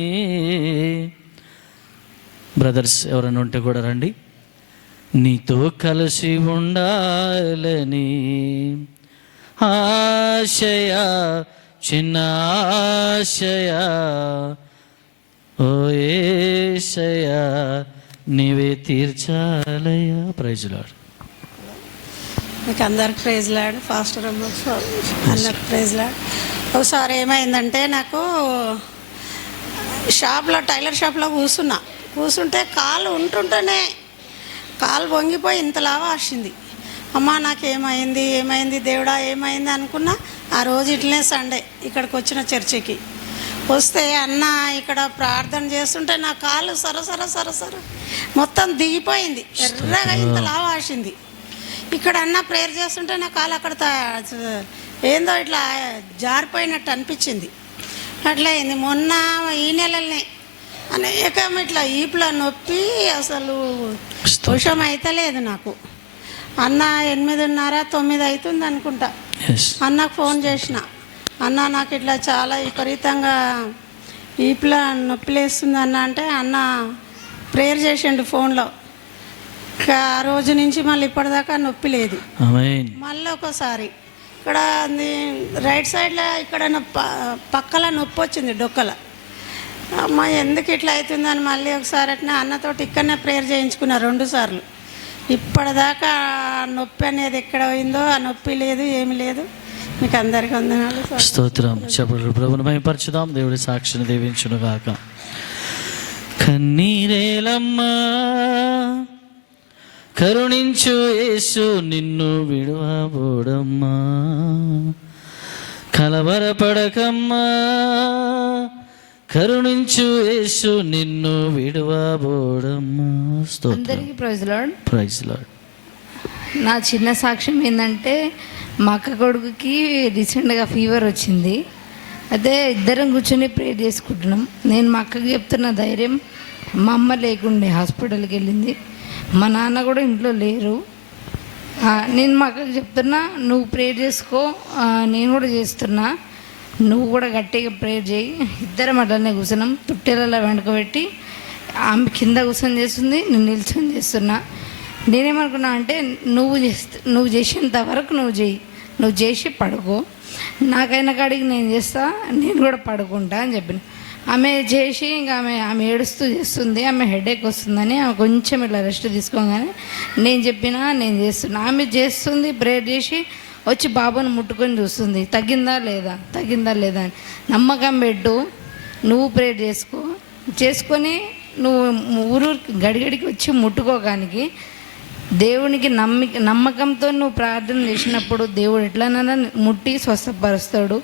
బ్రదర్స్ ఎవరైనా ఉంటే కూడా రండి. నీతో కలిసి ఉండాలని ఆశయ చిన్న ఆశయ ఓ యేసయ్యా, నీవే తీర్చాలయ్యా. Praise lord. మీకు అందరికి ప్రైజ్ లాడ్. ఫాస్టర్ అందరికి ప్రైజ్ లాడ్. ఒకసారి ఏమైందంటే నాకు షాప్లో టైలర్ షాప్లో కూర్చుంటే కాలు ఉంటుంటేనే కాలు వంగిపోయి ఇంతలాగా వచ్చింది. అమ్మ నాకేమైంది దేవుడా ఏమైంది అనుకున్నా. ఆ రోజు ఇట్లనే సండే ఇక్కడికి వచ్చిన చర్చికి వస్తే అన్న ఇక్కడ ప్రార్థన చేస్తుంటే నా కాలు సరసర మొత్తం దిగిపోయింది, ఎర్రగా ఇంతలా వాసింది. ఇక్కడ అన్న ప్రేయర్ చేస్తుంటే నా కాలు అక్కడ ఏందో ఇట్లా జారిపోయినట్టు అనిపించింది. అట్లా అయింది. మొన్న ఈ నెలలనే అనేకం ఇట్లా ఈపుల నొప్పి అసలు విషయం అయితలేదు నాకు. అన్న 8:30, 9 అవుతుంది అనుకుంటా. అన్నకు ఫోన్ చేసిన, అన్న నాకు ఇట్లా చాలా విపరీతంగా ఈపుల నొప్పి లేస్తుంది అన్న అంటే అన్న ప్రేయర్ చేసిండు ఫోన్లో. ఆ రోజు నుంచి మళ్ళీ ఇప్పటిదాకా నొప్పి లేదు. మళ్ళీ ఒకసారి ఇక్కడ రైట్ సైడ్లో ఇక్కడ పక్కల నొప్పి వచ్చింది, డొక్కల. అమ్మ ఎందుకు ఇట్లా అవుతుందని మళ్ళీ ఒకసారి అట్లా అన్నతోటి ఇక్కడనే ప్రేయర్ చేయించుకున్నా 2 సార్లు. ఇప్పటిదాకా నొప్పి అనేది ఎక్కడ పోయిందో ఆ నొప్పి లేదు, ఏమి లేదు. మీకు అందరికీ వందనాలు. స్తోత్రం. చెప్పండి. ప్రభువుని మహిమపరచుదాం. దేవుడి సాక్షిని దీవించును గాక. కన్నీరేలమ్మా కరుణించు యేసు నిన్ను విడువబోడమ్మా, కలవరపడకమ్మా కరుణించు యేసు నిన్ను విడువబోడమ్మా. అందరికీ ప్రైజ్ లార్డ్. Praise lord. నా చిన్న సాక్ష్యం ఏంటంటే మా అక్క కొడుకుకి రీసెంట్గా ఫీవర్ వచ్చింది. అదే ఇద్దరం కూర్చొని ప్రేయర్ చేసుకుంటున్నాం. నేను మా అక్కకి చెప్తున్న ధైర్యం, మా అమ్మ లేకుండే హాస్పిటల్కి వెళ్ళింది, మా నాన్న కూడా ఇంట్లో లేరు. నేను మా అక్కకి చెప్తున్నా, నువ్వు ప్రేయర్ చేసుకో, నేను కూడా చేస్తున్నా, నువ్వు కూడా గట్టిగా ప్రేయర్ చేయి. ఇద్దరం అట్లనే కూర్చున్నాం. తుట్టెలలో వెనకబెట్టి ఆమె కింద కూర్చొని చేస్తుంది, నేను నిల్చొని చేస్తున్నా. నేనేమనుకున్నా అంటే నువ్వు చేసేంత వరకు నువ్వు చేసి పడుకో, నాకైనా కాడికి నేను చేస్తా, నేను కూడా పడుకుంటా అని చెప్పిన. ఆమె చేసి ఇంకా ఆమె ఏడుస్తూ చేస్తుంది, ఆమె హెడేక్ వస్తుందని ఆమె కొంచెం ఇట్లా రెస్ట్ తీసుకోగానే నేను చేస్తున్నా. ఆమె చేస్తుంది, ప్రేయర్ చేసి వచ్చి బాబుని ముట్టుకొని చూస్తుంది, తగ్గిందా లేదా అని. నమ్మకం పెట్టు, నువ్వు ప్రేయర్ చేసుకొని నువ్వు ఊరికి గడిగడికి వచ్చి ముట్టుకోగానికి దేవునికి నమ్మకంతో నువ్వు ప్రార్థన చేసినప్పుడు దేవుడు ఎట్లనైనా ముట్టి స్వస్థపరుస్తాడు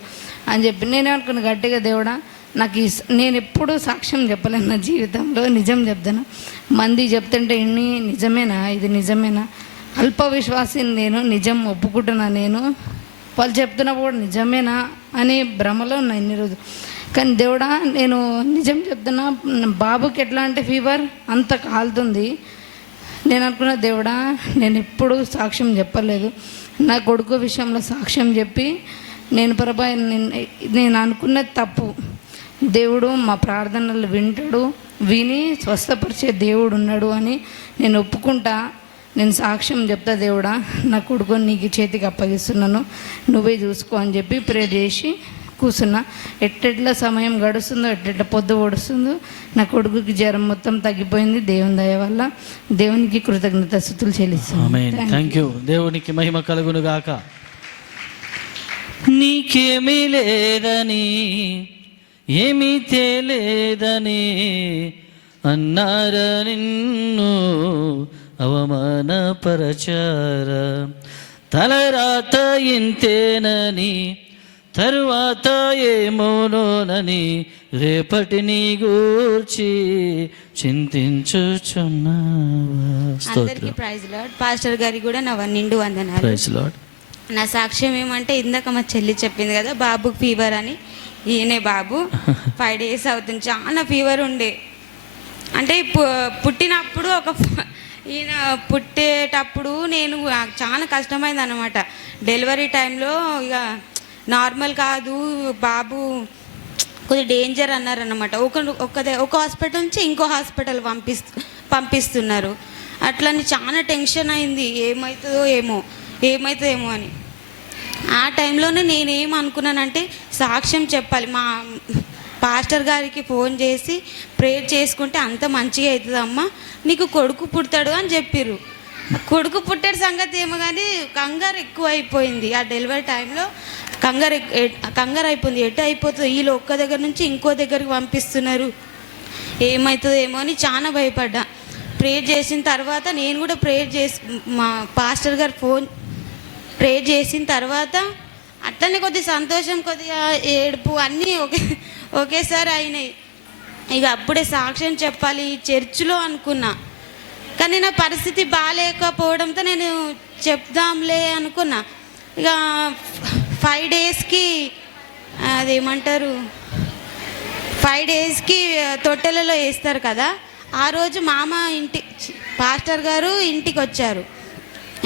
అని చెప్పి నేనేమనుకున్నా గట్టిగా, దేవుడా నాకు నేను ఎప్పుడు సాక్ష్యం చెప్పలేను నా జీవితంలో, నిజం చెప్తాను. మంది చెప్తుంటే ఇన్ని నిజమేనా, ఇది నిజమేనా, అల్ప విశ్వాసిని నేను, నిజం ఒప్పుకుంటున్నా నేను, వాళ్ళు చెప్తున్నప్పుడు కూడా నిజమేనా అని భ్రమలో ఉన్నా ఇన్ని రోజులు. కానీ దేవుడా నేను నిజం చెప్తున్నా, బాబుకి ఎట్లా అంటే ఫీవర్ అంత కాలుతుంది. నేను అనుకున్న, దేవుడా నేను ఎప్పుడు సాక్ష్యం చెప్పలేదు, నా కొడుకు విషయంలో సాక్ష్యం చెప్పి నేను ప్రభా నేను అనుకున్నది తప్పు, దేవుడు మా ప్రార్థనలు వింటాడు, విని స్వస్థపరిచే దేవుడు ఉన్నాడు అని నేను ఒప్పుకుంటా, నేను సాక్ష్యం చెప్తా దేవుడా, నా కొడుకు నీకు చేతికి అప్పగిస్తున్నాను, నువ్వే చూసుకో అని చెప్పి ప్రేర్ చేసి కూర్చున్నా. ఎట్టెట్లా సమయం గడుస్తుందో, ఎట్టెట్లా పొద్దు పొడుస్తుందో, నా కొడుకుకి జ్వరం మొత్తం తగ్గిపోయింది దేవుని దయ వల్ల. దేవునికి కృతజ్ఞతాస్తుతులు చెల్లిస్తున్నాను. ఆమేన్. Thank you. దేవునికి మహిమ కలుగును గాక. నీకేమీ లేదని, ఏమీ తేలేదని అన్నారా నిన్ను అవమానపరచారా, తలరాత ఇంతేనని తరువాత ఏమోనోనని రేపటిని గూర్చి చింతించుచున్నావా. అందరికీ ప్రైజ్ లార్డ్. పాస్టర్ గారికి కూడా నా నిండు వందనాలు. Praise lord. నా సాక్ష్యం ఏమంటే, ఇందాక మా చెల్లి చెప్పింది కదా బాబుకి ఫీవర్ అని. ఈయనే బాబు 5 days అవుతుంది, చాలా ఫీవర్ ఉండే. అంటే పుట్టినప్పుడు ఈయన పుట్టేటప్పుడు నేను చాలా కష్టమైంది అనమాట. డెలివరీ టైంలో ఇక నార్మల్ కాదు బాబు, కొద్దిగా డేంజర్ అన్నారన్నమాట. ఒక హాస్పిటల్ నుంచి ఇంకో హాస్పిటల్ పంపిస్తున్నారు. అట్లని చాలా టెన్షన్ అయింది, ఏమవుతుందో ఏమో అని. ఆ టైంలోనే నేనేమనుకున్నానంటే సాక్ష్యం చెప్పాలి, మా పాస్టర్ గారికి ఫోన్ చేసి ప్రేయర్ చేసుకుంటే అంత మంచిగా అవుతుందమ్మా, నీకు కొడుకు పుడతాడు అని చెప్పిర్రు. కొడుకు పుట్టాడు సంగతి ఏమో కానీ కంగారు ఎక్కువ అయిపోయింది. ఆ డెలివరీ టైంలో కంగారు అయిపోయింది. ఎటు అయిపోతుంది, వీళ్ళు ఒక్క దగ్గర నుంచి ఇంకో దగ్గరికి పంపిస్తున్నారు, ఏమవుతుందో ఏమో అని చాలా భయపడ్డా. ప్రేయర్ చేసిన తర్వాత నేను కూడా మా పాస్టర్ గారు ప్రేయర్ చేసిన తర్వాత అట్లనే కొద్దిగా సంతోషం, కొద్దిగా ఏడుపు అన్నీ ఒకేసారి అయినాయి. ఇక అప్పుడే సాక్ష్యం చెప్పాలి చర్చిలో అనుకున్నా, కానీ నా పరిస్థితి బాగాలేకపోవడంతో నేను చెప్దాంలే అనుకున్నా. ఇక 5 daysకి అదేమంటారు 5 daysకి తొట్టెలలో వేస్తారు కదా, ఆ రోజు మామ పాస్టర్ గారు ఇంటికి వచ్చారు.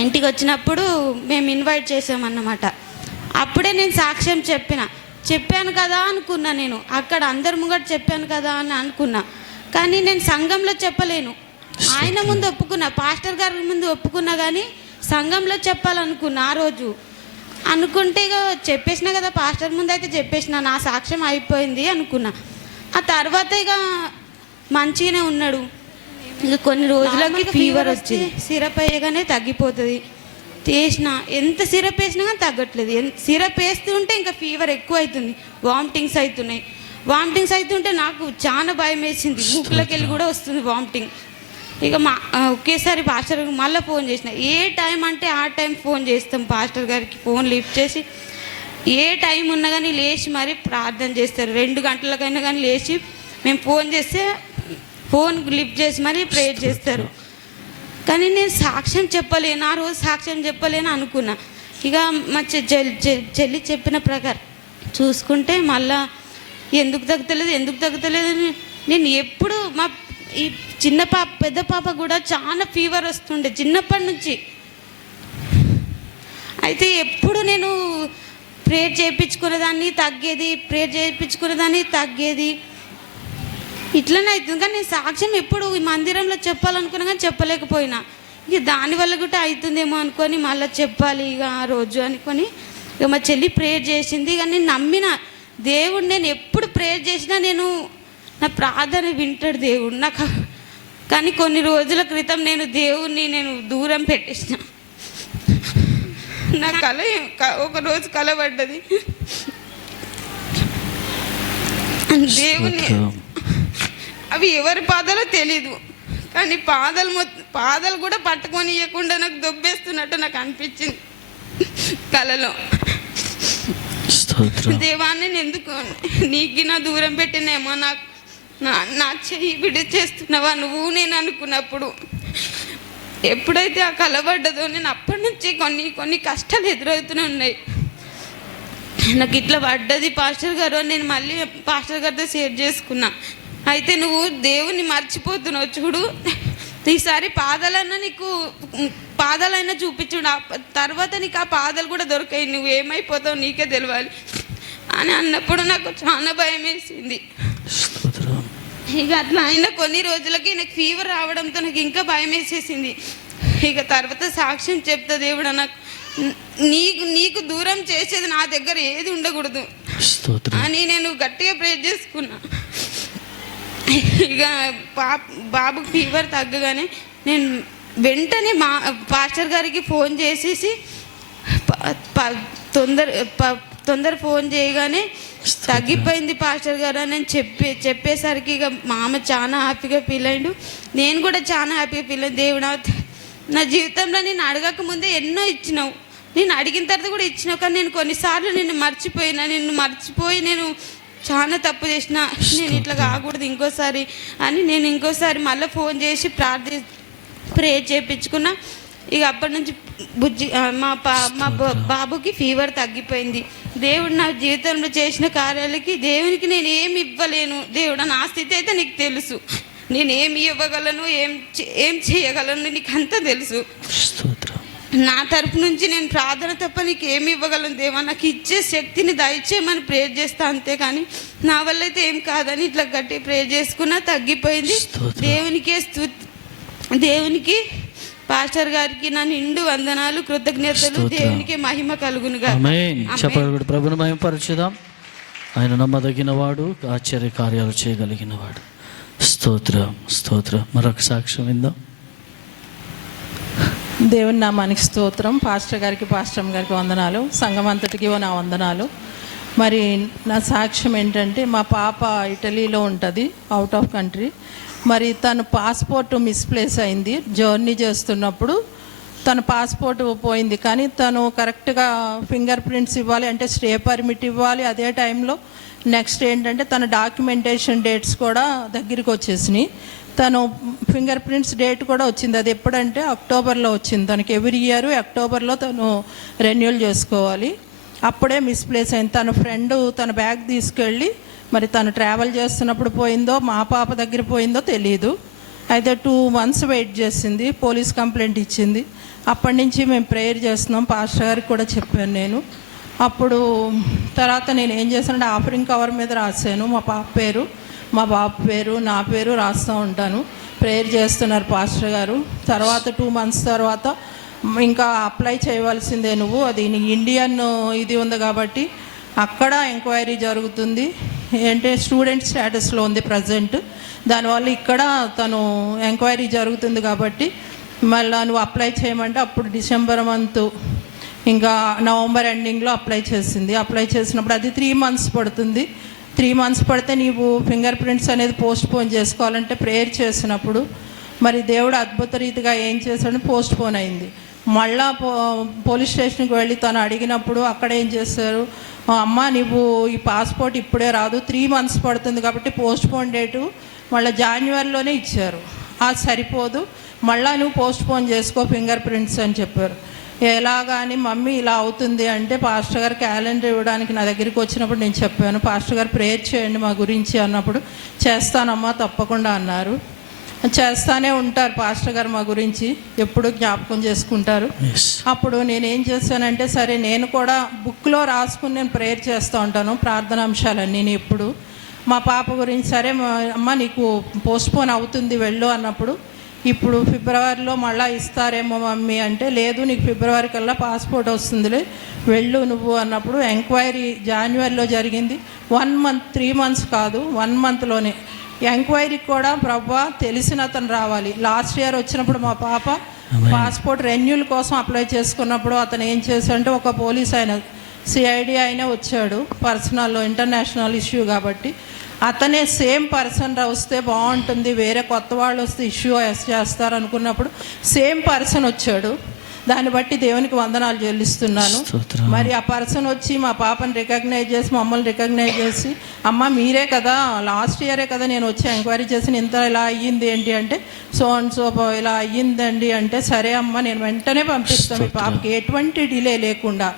ఇంటికి వచ్చినప్పుడు మేము ఇన్వైట్ చేసామన్నమాట. అప్పుడే నేను సాక్ష్యం చెప్పాను కదా అనుకున్నా. నేను అక్కడ అందరి ముంగట చెప్పాను కదా అని అనుకున్నా, కానీ నేను సంఘంలో చెప్పలేను. ఆయన ముందు ఒప్పుకున్నా, పాస్టర్ గారి ముందు ఒప్పుకున్నా, కానీ సంఘంలో చెప్పాలనుకున్నా. ఆ రోజు అనుకుంటే ఇక చెప్పేసిన కదా, పాస్టర్ ముందు అయితే చెప్పేసిన, నా సాక్ష్యం అయిపోయింది అనుకున్నా. ఆ తర్వాత ఇక మంచిగానే ఉన్నాడు. ఇక కొన్ని రోజులకి ఫీవర్ వచ్చి సిరప్ వేయగానే తగ్గిపోతుంది. ఎంత సిరప్ వేసినా కానీ తగ్గట్లేదు. సిరప్ వేస్తుంటే ఇంకా ఫీవర్ ఎక్కువ అవుతుంది, వామిటింగ్స్ అవుతుంటే నాకు చాలా భయం వేసింది. ముక్కులోకి వెళ్ళి కూడా వస్తుంది వామిటింగ్. ఇక ఒకేసారి పాస్టర్ గారికి మళ్ళీ ఫోన్ చేసిన. ఏ టైం అంటే ఆ టైం ఫోన్ చేస్తాం పాస్టర్ గారికి. ఫోన్ లిఫ్ట్ చేసి ఏ టైం ఉన్నా కానీ లేచి మరీ ప్రార్థన చేస్తారు. 2 గంటలకైనా కానీ లేచి మేము ఫోన్ చేస్తే ఫోన్ లిఫ్ట్ చేసి మరీ ప్రేయర్ చేస్తారు. కానీ నేను సాక్ష్యం చెప్పలేను, ఆ రోజు సాక్ష్యం చెప్పలేను అనుకున్నా. ఇక మా చెల్లి చెప్పిన ప్రకారం చూసుకుంటే మళ్ళా ఎందుకు తగ్గుతలేదు అని నేను ఎప్పుడు ఈ పెద్ద పాప కూడా చాలా ఫీవర్ వస్తుండే చిన్నప్పటి నుంచి. అయితే ఎప్పుడు నేను ప్రేయర్ చేయించుకునేదాన్ని తగ్గేది ఇట్లనే అవుతుంది. కానీ నేను సాక్ష్యం ఎప్పుడు ఈ మందిరంలో చెప్పాలనుకున్నా కానీ చెప్పలేకపోయినా. ఇక దానివల్ల కూడా అవుతుందేమో అనుకొని మళ్ళీ చెప్పాలి ఇక ఆ రోజు అనుకొని ఇక మా చెల్లి ప్రేయర్ చేసింది. ఇక నేను నమ్మిన దేవుడు, నేను ఎప్పుడు ప్రేయర్ చేసినా నా ప్రార్థన వింటాడు దేవుడు నాకు. కానీ కొన్ని రోజుల క్రితం నేను దేవుణ్ణి దూరం పెట్టేసిన. నా ఒక రోజు కల పడ్డది. దేవుణ్ణి అవి ఎవరి పాదాలో తెలీదు, కానీ పాదాలు కూడా పట్టుకొని ఇవ్వకుండా నాకు దొబ్బేస్తున్నట్టు నాకు అనిపించింది కలలో. దేవాన్ని ఎందుకు నీకు నా దూరం పెట్టినేమో, నా చెయ్యి విడిచేస్తున్నావా నువ్వు నేను అనుకున్నప్పుడు, ఎప్పుడైతే ఆ కల పడ్డదో నేను అప్పటి నుంచి కొన్ని కష్టాలు ఎదురవుతూనే ఉన్నాయి. నాకు ఇట్లా పడ్డది పాస్టర్ గారు, నేను మళ్ళీ పాస్టర్ గారితో షేర్ చేసుకున్నా. అయితే నువ్వు దేవుని మర్చిపోతున్నావు చూడు, ఈసారి పాదాలైనా చూపించుడు, తర్వాత నీకు ఆ పాదాలు కూడా దొరికాయి, నువ్వు ఏమైపోతావు నీకే తెలియాలి అని అన్నప్పుడు నాకు చాలా భయం వేసింది. ఇక అట్లా అయినా కొన్ని రోజులకి నాకు ఫీవర్ రావడంతో నాకు ఇంకా భయం వేసేసింది. ఇక తర్వాత సాక్ష్యం చెప్తా, దేవుడు నాకు నీకు దూరం చేసేది నా దగ్గర ఏది ఉండకూడదు అని నేను గట్టిగా ప్రే చేసుకున్నా. ఇక బాబుకి ఫీవర్ తగ్గగానే నేను వెంటనే పాస్టర్ గారికి ఫోన్ చేసేసి తొందర ఫోన్ చేయగానే తగ్గిపోయింది పాస్టర్ గారు అని చెప్పేసరికి ఇక మా అమ్మ చాలా హ్యాపీగా ఫీల్ అయ్యిండు, నేను కూడా చాలా హ్యాపీగా ఫీల్ అయ్యింది. దేవుడా, నా జీవితంలో నేను అడగక ముందే ఎన్నో ఇచ్చినావు, నేను అడిగిన తర్వాత కూడా ఇచ్చినావు, కానీ నేను కొన్నిసార్లు నిన్ను మర్చిపోయి నేను చాలా తప్పు చేసిన, నేను ఇట్లా కాకూడదు ఇంకోసారి అని నేను ఇంకోసారి మళ్ళీ ఫోన్ చేసి ప్రే చేయించుకున్నా. ఇక అప్పటి నుంచి మా బాబుకి ఫీవర్ తగ్గిపోయింది. దేవుడు నా జీవితంలో చేసిన కార్యాలకి దేవునికి నేను ఏమి ఇవ్వలేను. దేవుడు నా స్థితి అయితే నీకు తెలుసు, నేను ఏమి ఇవ్వగలను, ఏం చేయగలను నీకు అంతా తెలుసు. నా తరపు నుంచి నేను ప్రార్థన తప్ప నీకు ఏమి ఇవ్వగలను దేవా, నాకు ఇచ్చే శక్తిని దయచేయమని ప్రేర్ చేస్తా, అంతే కానీ నా వల్ల అయితే ఏం కాదని ఇట్లా గట్టి ప్రేర్ చేసుకున్నా తగ్గిపోయింది. దేవునికి పాస్టర్ గారికి నా నిండు వందనాలు, కృతజ్ఞతలు. దేవునికి మహిమ కలుగునుగా. చెప్పగలడు ప్రభుని మహిమపరచుదాం. ఆయన నమ్మదగిన వాడు, ఆశ్చర్య కార్యాలు చేయగలిగిన వాడు. స్తోత్రం స్తోత్రం. మరొక సాక్ష్యం విందాం. దేవుని నామానికి స్తోత్రం. పాస్టర్ గారికి పాస్టర్ గారికి వందనాలు, సంఘం అంతటికి నా వందనాలు. మరి నా సాక్ష్యం ఏంటంటే, మా పాప ఇటలీలో ఉంటుంది, అవుట్ ఆఫ్ కంట్రీ. మరి తన పాస్పోర్ట్ మిస్ప్లేస్ అయింది. జర్నీ చేస్తున్నప్పుడు తన పాస్పోర్ట్ పోయింది, కానీ తను కరెక్ట్గా ఫింగర్ ప్రింట్స్ ఇవ్వాలి, అంటే స్టే పర్మిట్ ఇవ్వాలి. అదే టైంలో నెక్స్ట్ ఏంటంటే తన డాక్యుమెంటేషన్ డేట్స్ కూడా దగ్గరికి వచ్చేసినాయి. తను ఫింగర్ ప్రింట్స్ డేట్ కూడా వచ్చింది. అది ఎప్పుడంటే అక్టోబర్లో వచ్చింది. తనకి ఎవ్రీ ఇయర్ అక్టోబర్లో తను రెన్యూల్ చేసుకోవాలి. అప్పుడే మిస్ప్లేస్ అయింది. తన ఫ్రెండ్ తన బ్యాగ్ తీసుకెళ్ళి, మరి తను ట్రావెల్ చేస్తున్నప్పుడు పోయిందో మా పాప దగ్గర పోయిందో తెలియదు. అయితే 2 months వెయిట్ చేసింది, పోలీస్ కంప్లైంట్ ఇచ్చింది. అప్పటి నుంచి మేము ప్రేయర్ చేస్తున్నాం. పాస్టర్ గారికి కూడా చెప్పాను నేను. అప్పుడు తర్వాత నేను ఏం చేశానంటే ఆఫరింగ్ కవర్ మీద రాశాను మా పాప పేరు, మా బాబు పేరు, నా పేరు రాస్తూ ఉంటాను. ప్రేయర్ చేస్తున్నారు పాస్టర్ గారు. తర్వాత 2 months తర్వాత ఇంకా అప్లై చేయవలసిందే నువ్వు, అది నీ ఇండియన్ ఇది ఉంది కాబట్టి అక్కడ ఎంక్వైరీ జరుగుతుంది, అంటే స్టూడెంట్ స్టేటస్లో ఉంది ప్రజెంట్, దానివల్ల ఇక్కడ తను ఎంక్వైరీ జరుగుతుంది కాబట్టి మళ్ళీ నువ్వు అప్లై చేయమంటే అప్పుడు డిసెంబర్ మంత్ ఇంకా నవంబర్ ఎండింగ్లో అప్లై చేసింది. అప్లై చేసినప్పుడు అది 3 months పడుతుంది. 3 months పడితే నీవు ఫింగర్ ప్రింట్స్ అనేది పోస్ట్ పోన్ చేసుకోవాలంటే ప్రేయర్ చేసినప్పుడు మరి దేవుడు అద్భుత రీతిగా ఏం చేశాడు, పోస్ట్ పోన్ అయింది. మళ్ళా పోలీస్ స్టేషన్కి వెళ్ళి తను అడిగినప్పుడు అక్కడ ఏం చేశారు, అమ్మ నువ్వు ఈ పాస్పోర్ట్ ఇప్పుడే రాదు, 3 months పడుతుంది కాబట్టి పోస్ట్ పోన్ డేటు మళ్ళీ జాన్యువరిలోనే ఇచ్చారు. అది సరిపోదు, మళ్ళీ నువ్వు పోస్ట్ పోన్ చేసుకో ఫింగర్ ప్రింట్స్ అని చెప్పారు. ఎలాగాని మమ్మీ ఇలా అవుతుంది అంటే పాస్టర్ గారు క్యాలెండర్ ఇవ్వడానికి నా దగ్గరికి వచ్చినప్పుడు నేను చెప్పాను, పాస్టర్ గారు ప్రేయర్ చేయండి మా గురించి అన్నప్పుడు చేస్తానమ్మా తప్పకుండా అన్నారు. చేస్తానే ఉంటారు పాస్టర్ గారు మా గురించి, ఎప్పుడు జ్ఞాపకం చేసుకుంటారు. అప్పుడు నేనేం చేశానంటే సరే నేను కూడా బుక్లో రాసుకుని నేను ప్రేయర్ చేస్తూ ఉంటాను ప్రార్థనాంశాలన్నీ. నేను ఎప్పుడు మా పాప గురించి సరే అమ్మ నీకు పోస్ట్పోన్ అవుతుంది వెళ్ళు అన్నప్పుడు, ఇప్పుడు ఫిబ్రవరిలో మళ్ళీ ఇస్తారేమో మమ్మీ అంటే లేదు నీకు ఫిబ్రవరి కల్లా పాస్పోర్ట్ వస్తుందిలే వెళ్ళు నువ్వు అన్నప్పుడు ఎంక్వైరీ జాన్యువరిలో జరిగింది. 1 month 3 months కాదు 1 monthలోనే ఎంక్వైరీకి కూడా ప్రభా తెలిసిన అతను రావాలి. లాస్ట్ ఇయర్ వచ్చినప్పుడు మా పాప పాస్పోర్ట్ రెన్యూల్ కోసం అప్లై చేసుకున్నప్పుడు అతను ఏం చేశాడంటే ఒక పోలీస్ ఆయన సిఐడి అయినా వచ్చాడు, పర్సనల్ ఇంటర్నేషనల్ ఇష్యూ కాబట్టి. అతనే సేమ్ పర్సన్ వస్తే బాగుంటుంది, వేరే కొత్త వాళ్ళు వస్తే ఇష్యూ చేస్తారు అనుకున్నప్పుడు సేమ్ పర్సన్ వచ్చాడు. దాన్ని బట్టి దేవునికి వందనాలు చెల్లిస్తున్నాను. మరి ఆ పర్సన్ వచ్చి మా పాపని రికగ్నైజ్ చేసి, మమ్మల్ని రికగ్నైజ్ చేసి, అమ్మ మీరే కదా, లాస్ట్ ఇయరే కదా నేను వచ్చి ఎంక్వైరీ చేసి ఇంత ఇలా అయ్యింది ఏంటి అంటే, సో అండ్ సో ఇలా అయ్యిందండి అంటే, సరే అమ్మ నేను వెంటనే పంపిస్తాను మీ పాపకి ఎటువంటి డిలే లేకుండా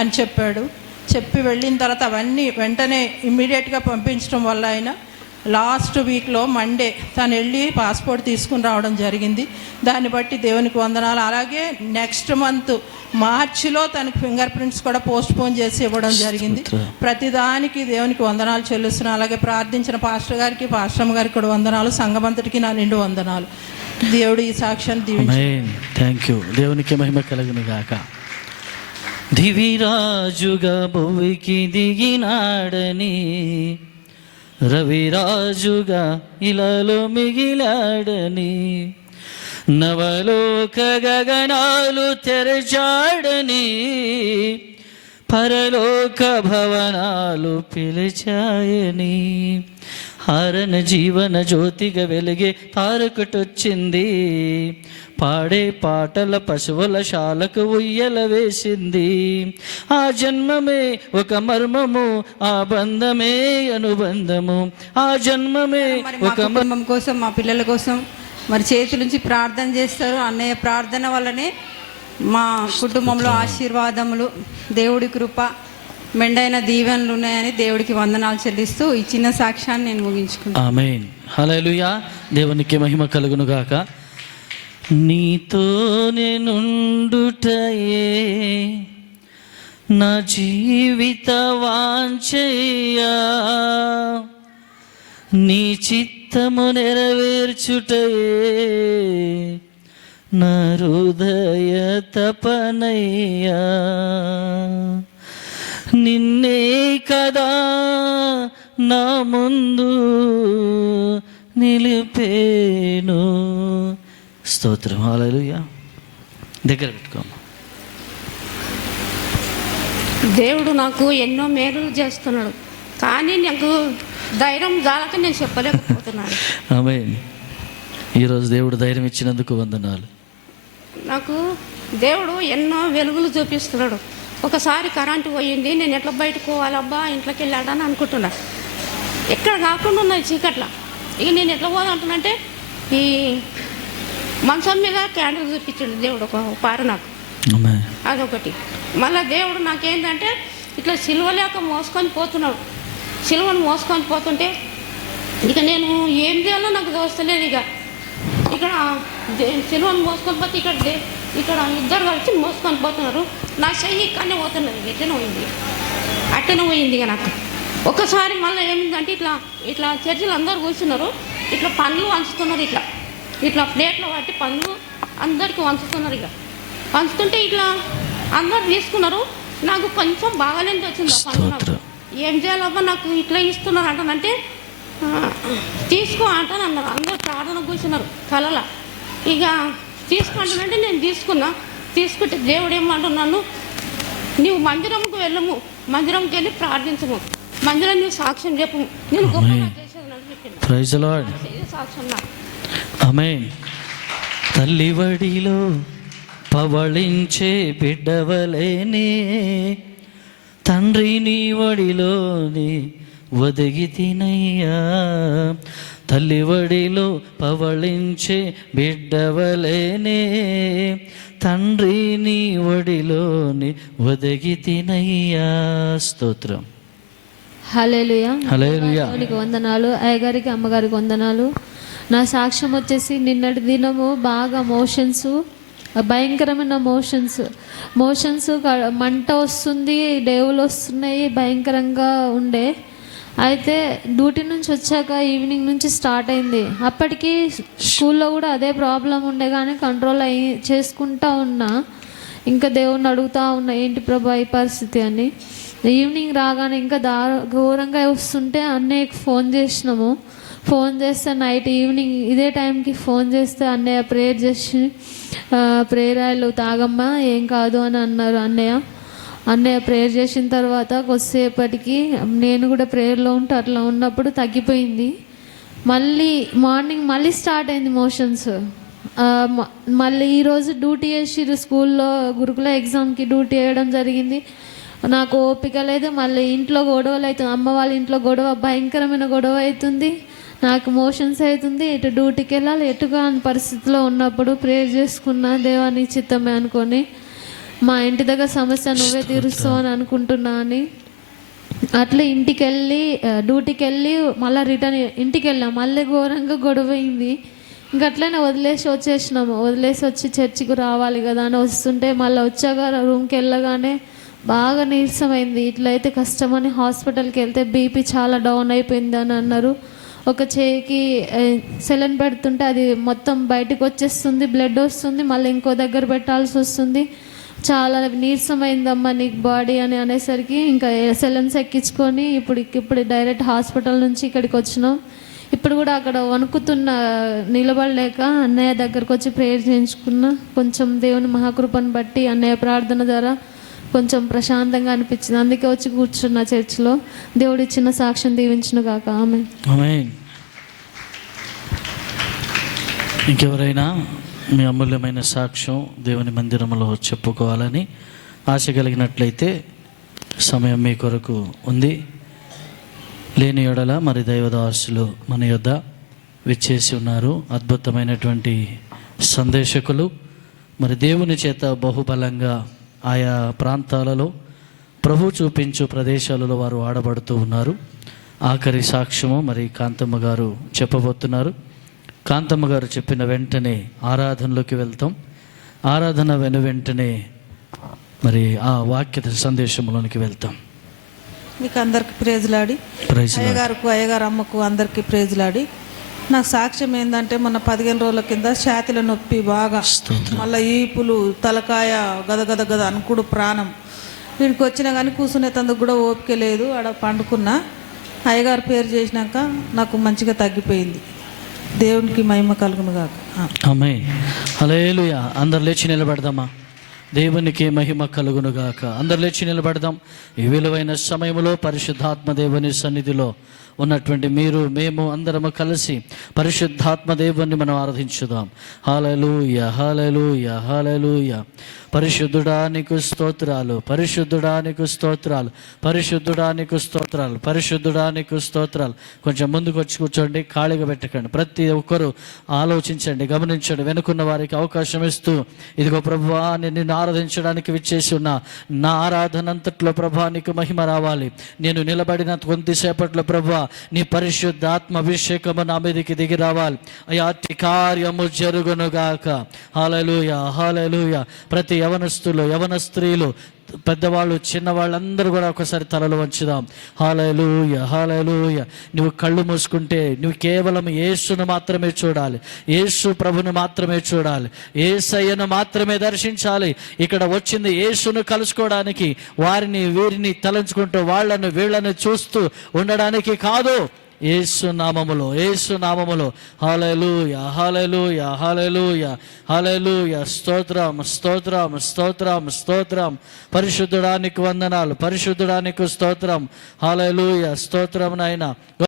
అని చెప్పాడు. చెప్పి వెళ్ళిన తర్వాత అవన్నీ వెంటనే ఇమ్మీడియట్గా పంపించడం వల్ల ఆయన లాస్ట్ వీక్లో మండే తను వెళ్ళి పాస్పోర్ట్ తీసుకుని రావడం జరిగింది. దాన్ని బట్టి దేవునికి వందనాలు. అలాగే నెక్స్ట్ మంత్ మార్చిలో తనకి ఫింగర్ ప్రింట్స్ కూడా పోస్ట్ పోన్ చేసి ఇవ్వడం జరిగింది. ప్రతిదానికి దేవునికి వందనాలు చెల్లిస్తున్నాను. అలాగే ప్రార్థించిన పాస్టర్ గారికి, పాస్టమ్ గారికి కూడా వందనాలు, సంఘమంతటికి నా నిండు వందనాలు. దేవుడు ఈ సాక్ష్యాన్ని దీవించి. Thank you. దేవునికి మహిమ కలుగును గాక. దివిరాజుగా భువికి దిగినాడని, రవిరాజుగా ఇలాలో మిగిలాడని, నవలోక గగనాలు తెరచాడని, పరలోక భవనాలు పిలిచాయని, హారన జీవన జ్యోతిగా వెలిగే తారకటొచ్చింది, పాడే పాటల పశువుల శాలకు ఉయ్యల వేసింది. ఆ జన్మమే ఒక మర్మము, ఆ బంధమే అనుబంధము, ఆ జన్మమే ఒక కుటుంబం కోసం, మా పిల్లల కోసం మరి చేతుల నుంచి ప్రార్థన చేస్తారు. అన్నయ్య ప్రార్థన వల్లనే మా కుటుంబంలో ఆశీర్వాదములు, దేవుడి కృప, మెండైన దీవెనలు ఉన్నాయని దేవుడికి వందనాలు చెల్లిస్తూ ఈ చిన్న సాక్ష్యాన్ని నేను ముగించుకుంటాను. ఆమేన్. హల్లెలూయా. దేవునికి మహిమ కలుగును గాక. నీతోనే నుండుటయే నా జీవిత వాంఛయ్యా, నీ చిత్తము నెరవేర్చుటయే నా హృదయ తపనయ్యా, నిన్నే కదా నా ముందు నిలిపేను. స్తోత్రం. హల్లెలూయా. దగ్గర పెట్టుకోమ్మా. దేవుడు నాకు ఎన్నో మేలులు చేస్తున్నాడు, కానీ నాకు ధైర్యం జాలక నేను చెప్పలేకపోతున్నాను. ఆమేన్. ఈరోజు దేవుడు ధైర్యం ఇచ్చినందుకు వందనాలు. నాకు దేవుడు ఎన్నో వెలుగులు చూపిస్తున్నాడు. ఒకసారి కరెంటు పోయింది, నేను ఎట్లా బయటకు పోవాలబ్బా, ఇంట్లోకి వెళ్ళాడని అనుకుంటున్నా. ఎక్కడ కాకుండా ఉన్నది చీకట్ల. ఇక నేను ఎట్లా పోదామంటున్నంటే ఈ మంచం మీద క్యాండిల్ చూపించాడు దేవుడు ఒక పారు నాకు, అదొకటి. మళ్ళీ దేవుడు నాకేంటంటే ఇట్లా సిలువ లేక మోసుకొని పోతున్నాడు. సిలువను మోసుకొని పోతుంటే ఇక నేను ఏం చేయాలో నాకు దోస్తలేదు. ఇక్కడ సిలువను మోసుకొని పోతే ఇక్కడ ఇద్దరు కలిసి మోసుకొని పోతున్నారు. నా చెయ్యి ఇక్కడనే పోతున్నది, అట్టనే పోయింది. ఇక నాకు ఒకసారి మళ్ళీ ఏమిందంటే ఇట్లా చర్చిలు అందరూ కూర్చున్నారు, ఇట్లా పండ్లు వంచుతున్నారు, ఇట్లా ప్లేట్లో పట్టి పండ్లు అందరికీ వంచుతున్నారు. ఇక వంచుతుంటే ఇట్లా అందరు తీసుకున్నారు. నాకు కొంచెం బాగాలేని వచ్చింది ఆ పండ్లు. నాకు ఏం చేయాలబ్బా, నాకు ఇట్లా ఇస్తున్నారు అంటానంటే తీసుకో అంటాను అన్నారు. అందరు ప్రార్థన కూర్చున్నారు కలలా. ఇక తీసుకుంటానంటే నేను తీసుకుంటే దేవుడు ఏమంటున్నాను, నువ్వు మందిరంకు వెళ్ళము, మందిరంకి వెళ్ళి ప్రార్థించము, మందిరం నువ్వు సాక్ష్యం చెప్పు, నేను గొప్పగా చేసేది సాక్ష్యం. ఆమేన్. తల్లివడిలో పవళించే బిడ్డవలేనే, తండ్రి నీ వడిలోని ఒదిగి తినయ్యా, తల్లివడిలో పవళించే బిడ్డవలేనే, తండ్రి నీ వడిలోని ఒదిగి తినయ్యా. స్తోత్రం. హల్లెలూయా. హల్లెలూయా. దేవునికి వందనాలు. అయ్యగారికి, అమ్మగారికి వందనాలు. నా సాక్ష్యం వచ్చేసి నిన్నటి దినము బాగా భయంకరమైన మోషన్స్ మంట వస్తుంది, డేవులు వస్తున్నాయి, భయంకరంగా ఉండే. అయితే డ్యూటీ నుంచి వచ్చాక ఈవినింగ్ నుంచి స్టార్ట్ అయింది. అప్పటికి స్కూల్లో కూడా అదే ప్రాబ్లం ఉండే, కానీ కంట్రోల్ చేసుకుంటా ఉన్నా. ఇంకా దేవుణ్ణి అడుగుతూ ఉన్నా, ఏంటి ప్రభా ఈ పరిస్థితి అని. ఈవినింగ్ రాగానే ఇంకా ఘోరంగా వస్తుంటే అన్నయ్యకి ఫోన్ చేస్తే నైట్ ఈవినింగ్ ఇదే టైంకి ఫోన్ చేస్తే అన్నయ్య ప్రేయర్ చేసి ప్రేయర్ ఆయిల్ తాగమ్మా ఏం కాదు అని అన్నారు అన్నయ్య. అన్నయ్య ప్రేయర్ చేసిన తర్వాత కొద్దిసేపటికి నేను కూడా ప్రేయర్లో ఉంటే అట్లా ఉన్నప్పుడు తగ్గిపోయింది. మళ్ళీ మార్నింగ్ మళ్ళీ స్టార్ట్ అయింది మోషన్స్. మళ్ళీ ఈరోజు డ్యూటీ చేసిర్రు స్కూల్లో, గురుకుల ఎగ్జామ్కి డ్యూటీ వేయడం జరిగింది. నాకు ఓపిక లేదు. మళ్ళీ ఇంట్లో గొడవలు అవుతుంది, అమ్మ వాళ్ళ ఇంట్లో గొడవ, భయంకరమైన గొడవ అవుతుంది. నాకు మోషన్స్ అవుతుంది, ఎటు డ్యూటీకి వెళ్ళాలి ఎటు కాని పరిస్థితిలో ఉన్నప్పుడు ప్రేయర్ చేసుకున్నా, దేవాని చిత్తమే అనుకొని మా ఇంటి దగ్గర సమస్య నువ్వే తీరుస్తావు అని అనుకుంటున్నా అని అట్లా ఇంటికి వెళ్ళి డ్యూటీకి వెళ్ళి మళ్ళీ రిటర్న్ ఇంటికి వెళ్ళాం. మళ్ళీ ఘోరంగా గొడవ అయింది. ఇంక అట్లనే వదిలేసి వచ్చేసినాము. వదిలేసి వచ్చి చర్చికి రావాలి కదా అని వస్తుంటే మళ్ళీ వచ్చాక రూమ్కి వెళ్ళగానే బాగా నీరసమైంది. ఇట్లయితే కష్టమని హాస్పిటల్కి వెళ్తే బీపీ చాలా డౌన్ అయిపోయింది అని అన్నారు. ఒక చేయికి సెలైన్ పెడుతుంటే అది మొత్తం బయటకు వచ్చేస్తుంది, బ్లడ్ వస్తుంది, మళ్ళీ ఇంకో దగ్గర పెట్టాల్సి వస్తుంది. చాలా నీరసమైందమ్మా నీకు బాడీ అని అనేసరికి ఇంకా సెలైన్స్ ఎక్కించుకొని ఇప్పుడు డైరెక్ట్ హాస్పిటల్ నుంచి ఇక్కడికి వచ్చినాం. ఇప్పుడు కూడా అక్కడ వణుకుతున్న నిలబడలేక అన్నయ్య దగ్గరకు వచ్చి ప్రేయర్ చేయించుకున్నా. కొంచెం దేవుని మహాకృపను బట్టి అన్నయ్య ప్రార్థన ద్వారా కొంచెం ప్రశాంతంగా అనిపించింది. అందుకే వచ్చి కూర్చున్న చర్చిలో. దేవుడు ఇచ్చిన సాక్ష్యం దీవించును గాక. ఆమేన్. ఆమేన్. ఇంకెవరైనా మీ అమూల్యమైన సాక్ష్యం దేవుని మందిరంలో చెప్పుకోవాలని ఆశ కలిగినట్లయితే సమయం మీ కొరకు ఉంది. లేని యెడల మరి దైవదాసులు మన యొద్ద విచ్చేసి ఉన్నారు. అద్భుతమైనటువంటి సందేశకులు, మరి దేవుని చేత బహుబలంగా ఆయా ప్రాంతాలలో ప్రభు చూపించు ప్రదేశాలలో వారు ఆడబడుతూ ఉన్నారు. ఆఖరి సాక్ష్యము మరి కాంతమ్మ గారు చెప్పబోతున్నారు. కాంతమ్మ గారు చెప్పిన వెంటనే ఆరాధనలోకి వెళ్తాం. ఆరాధన వెంటనే మరి ఆ వాక్య సందేశంలోనికి వెళ్తాం. మీకు అందరికి ప్రేజ్లాడి, అయ్యగారు అమ్మకు అందరికీ ప్రేజ్లాడి. నాకు సాక్ష్యం ఏంటంటే మొన్న 15 రోజుల కింద ఛాతీల నొప్పి బాగా, మళ్ళీ ఈపులు, తలకాయ గద అనుకుడు ప్రాణం. వీడికి వచ్చినా కానీ కూర్చునే తందుకు కూడా ఓపిక లేదు. ఆడ పండుకున్నా. అయ్యగారు పేరు చేసినాక నాకు మంచిగా తగ్గిపోయింది. దేవునికి మహిమ కలుగును గాక. ఆమేన్. హల్లెలూయా. అందరు లేచి నిలబడదామా? దేవునికి మహిమ కలుగును గాక. అందరు లేచి నిలబడదాం. ఈ విలువైన సమయంలో పరిశుద్ధాత్మ దేవుని సన్నిధిలో ఉన్నటువంటి మీరు మేము అందరము కలిసి పరిశుద్ధాత్మ దేవుని మనం ఆరాధించుదాం. హల్లెలూయా, హల్లెలూయా, హల్లెలూయా. పరిశుద్ధుడా నీకు స్తోత్రాలు, పరిశుద్ధుడా నీకు స్తోత్రాలు, పరిశుద్ధుడా నీకు స్తోత్రాలు, పరిశుద్ధుడా నీకు స్తోత్రాలు. కొంచెం ముందుకు వచ్చి కూర్చోండి, ఖాళీగా పెట్టకండి. ప్రతి ఒక్కరూ ఆలోచించండి, గమనించండి. వెనుకున్న వారికి అవకాశం ఇస్తూ, ఇదిగో ప్రభువా నిన్ను ఆరాధించడానికి విచ్చేసి ఉన్న నా ఆరాధన అంతట్లో ప్రభువా నీకు మహిమ రావాలి. నేను నిలబడిన కొద్దిసేపట్లో ప్రభువా నీ పరిశుద్ధ ఆత్మ అభిషేకము నా మీదకి దిగి రావాలి. అయాటి కార్యము జరుగునుగాక. హల్లెలూయా, హల్లెలూయా. ప్రతి యవనస్తులు, యవన స్త్రీలు, పెద్దవాళ్ళు, చిన్నవాళ్ళందరూ కూడా ఒకసారి తలలు వంచుదాం. హల్లెలూయా, హల్లెలూయా. నువ్వు కళ్ళు మూసుకుంటే నువ్వు కేవలం యేసును మాత్రమే చూడాలి, యేసు ప్రభును మాత్రమే చూడాలి, యేసయ్యను మాత్రమే దర్శించాలి. ఇక్కడ వచ్చింది యేసును కలుసుకోవడానికి, వారిని వీరిని తలంచుకుంటూ వాళ్ళను వీళ్ళని చూస్తూ ఉండడానికి కాదు. యేసు నామములో, యేసు నామములో. హల్లెలూయా, హల్లెలూయా, హల్లెలూయా, హల్లెలూయా. స్తోత్రం, స్తోత్రం, స్తోత్రం, స్తోత్రం. పరిశుద్ధుడానికి వందనాలు, పరిశుద్ధుడానికి స్తోత్రం. హల్లెలూయా, స్తోత్రం నాయనా.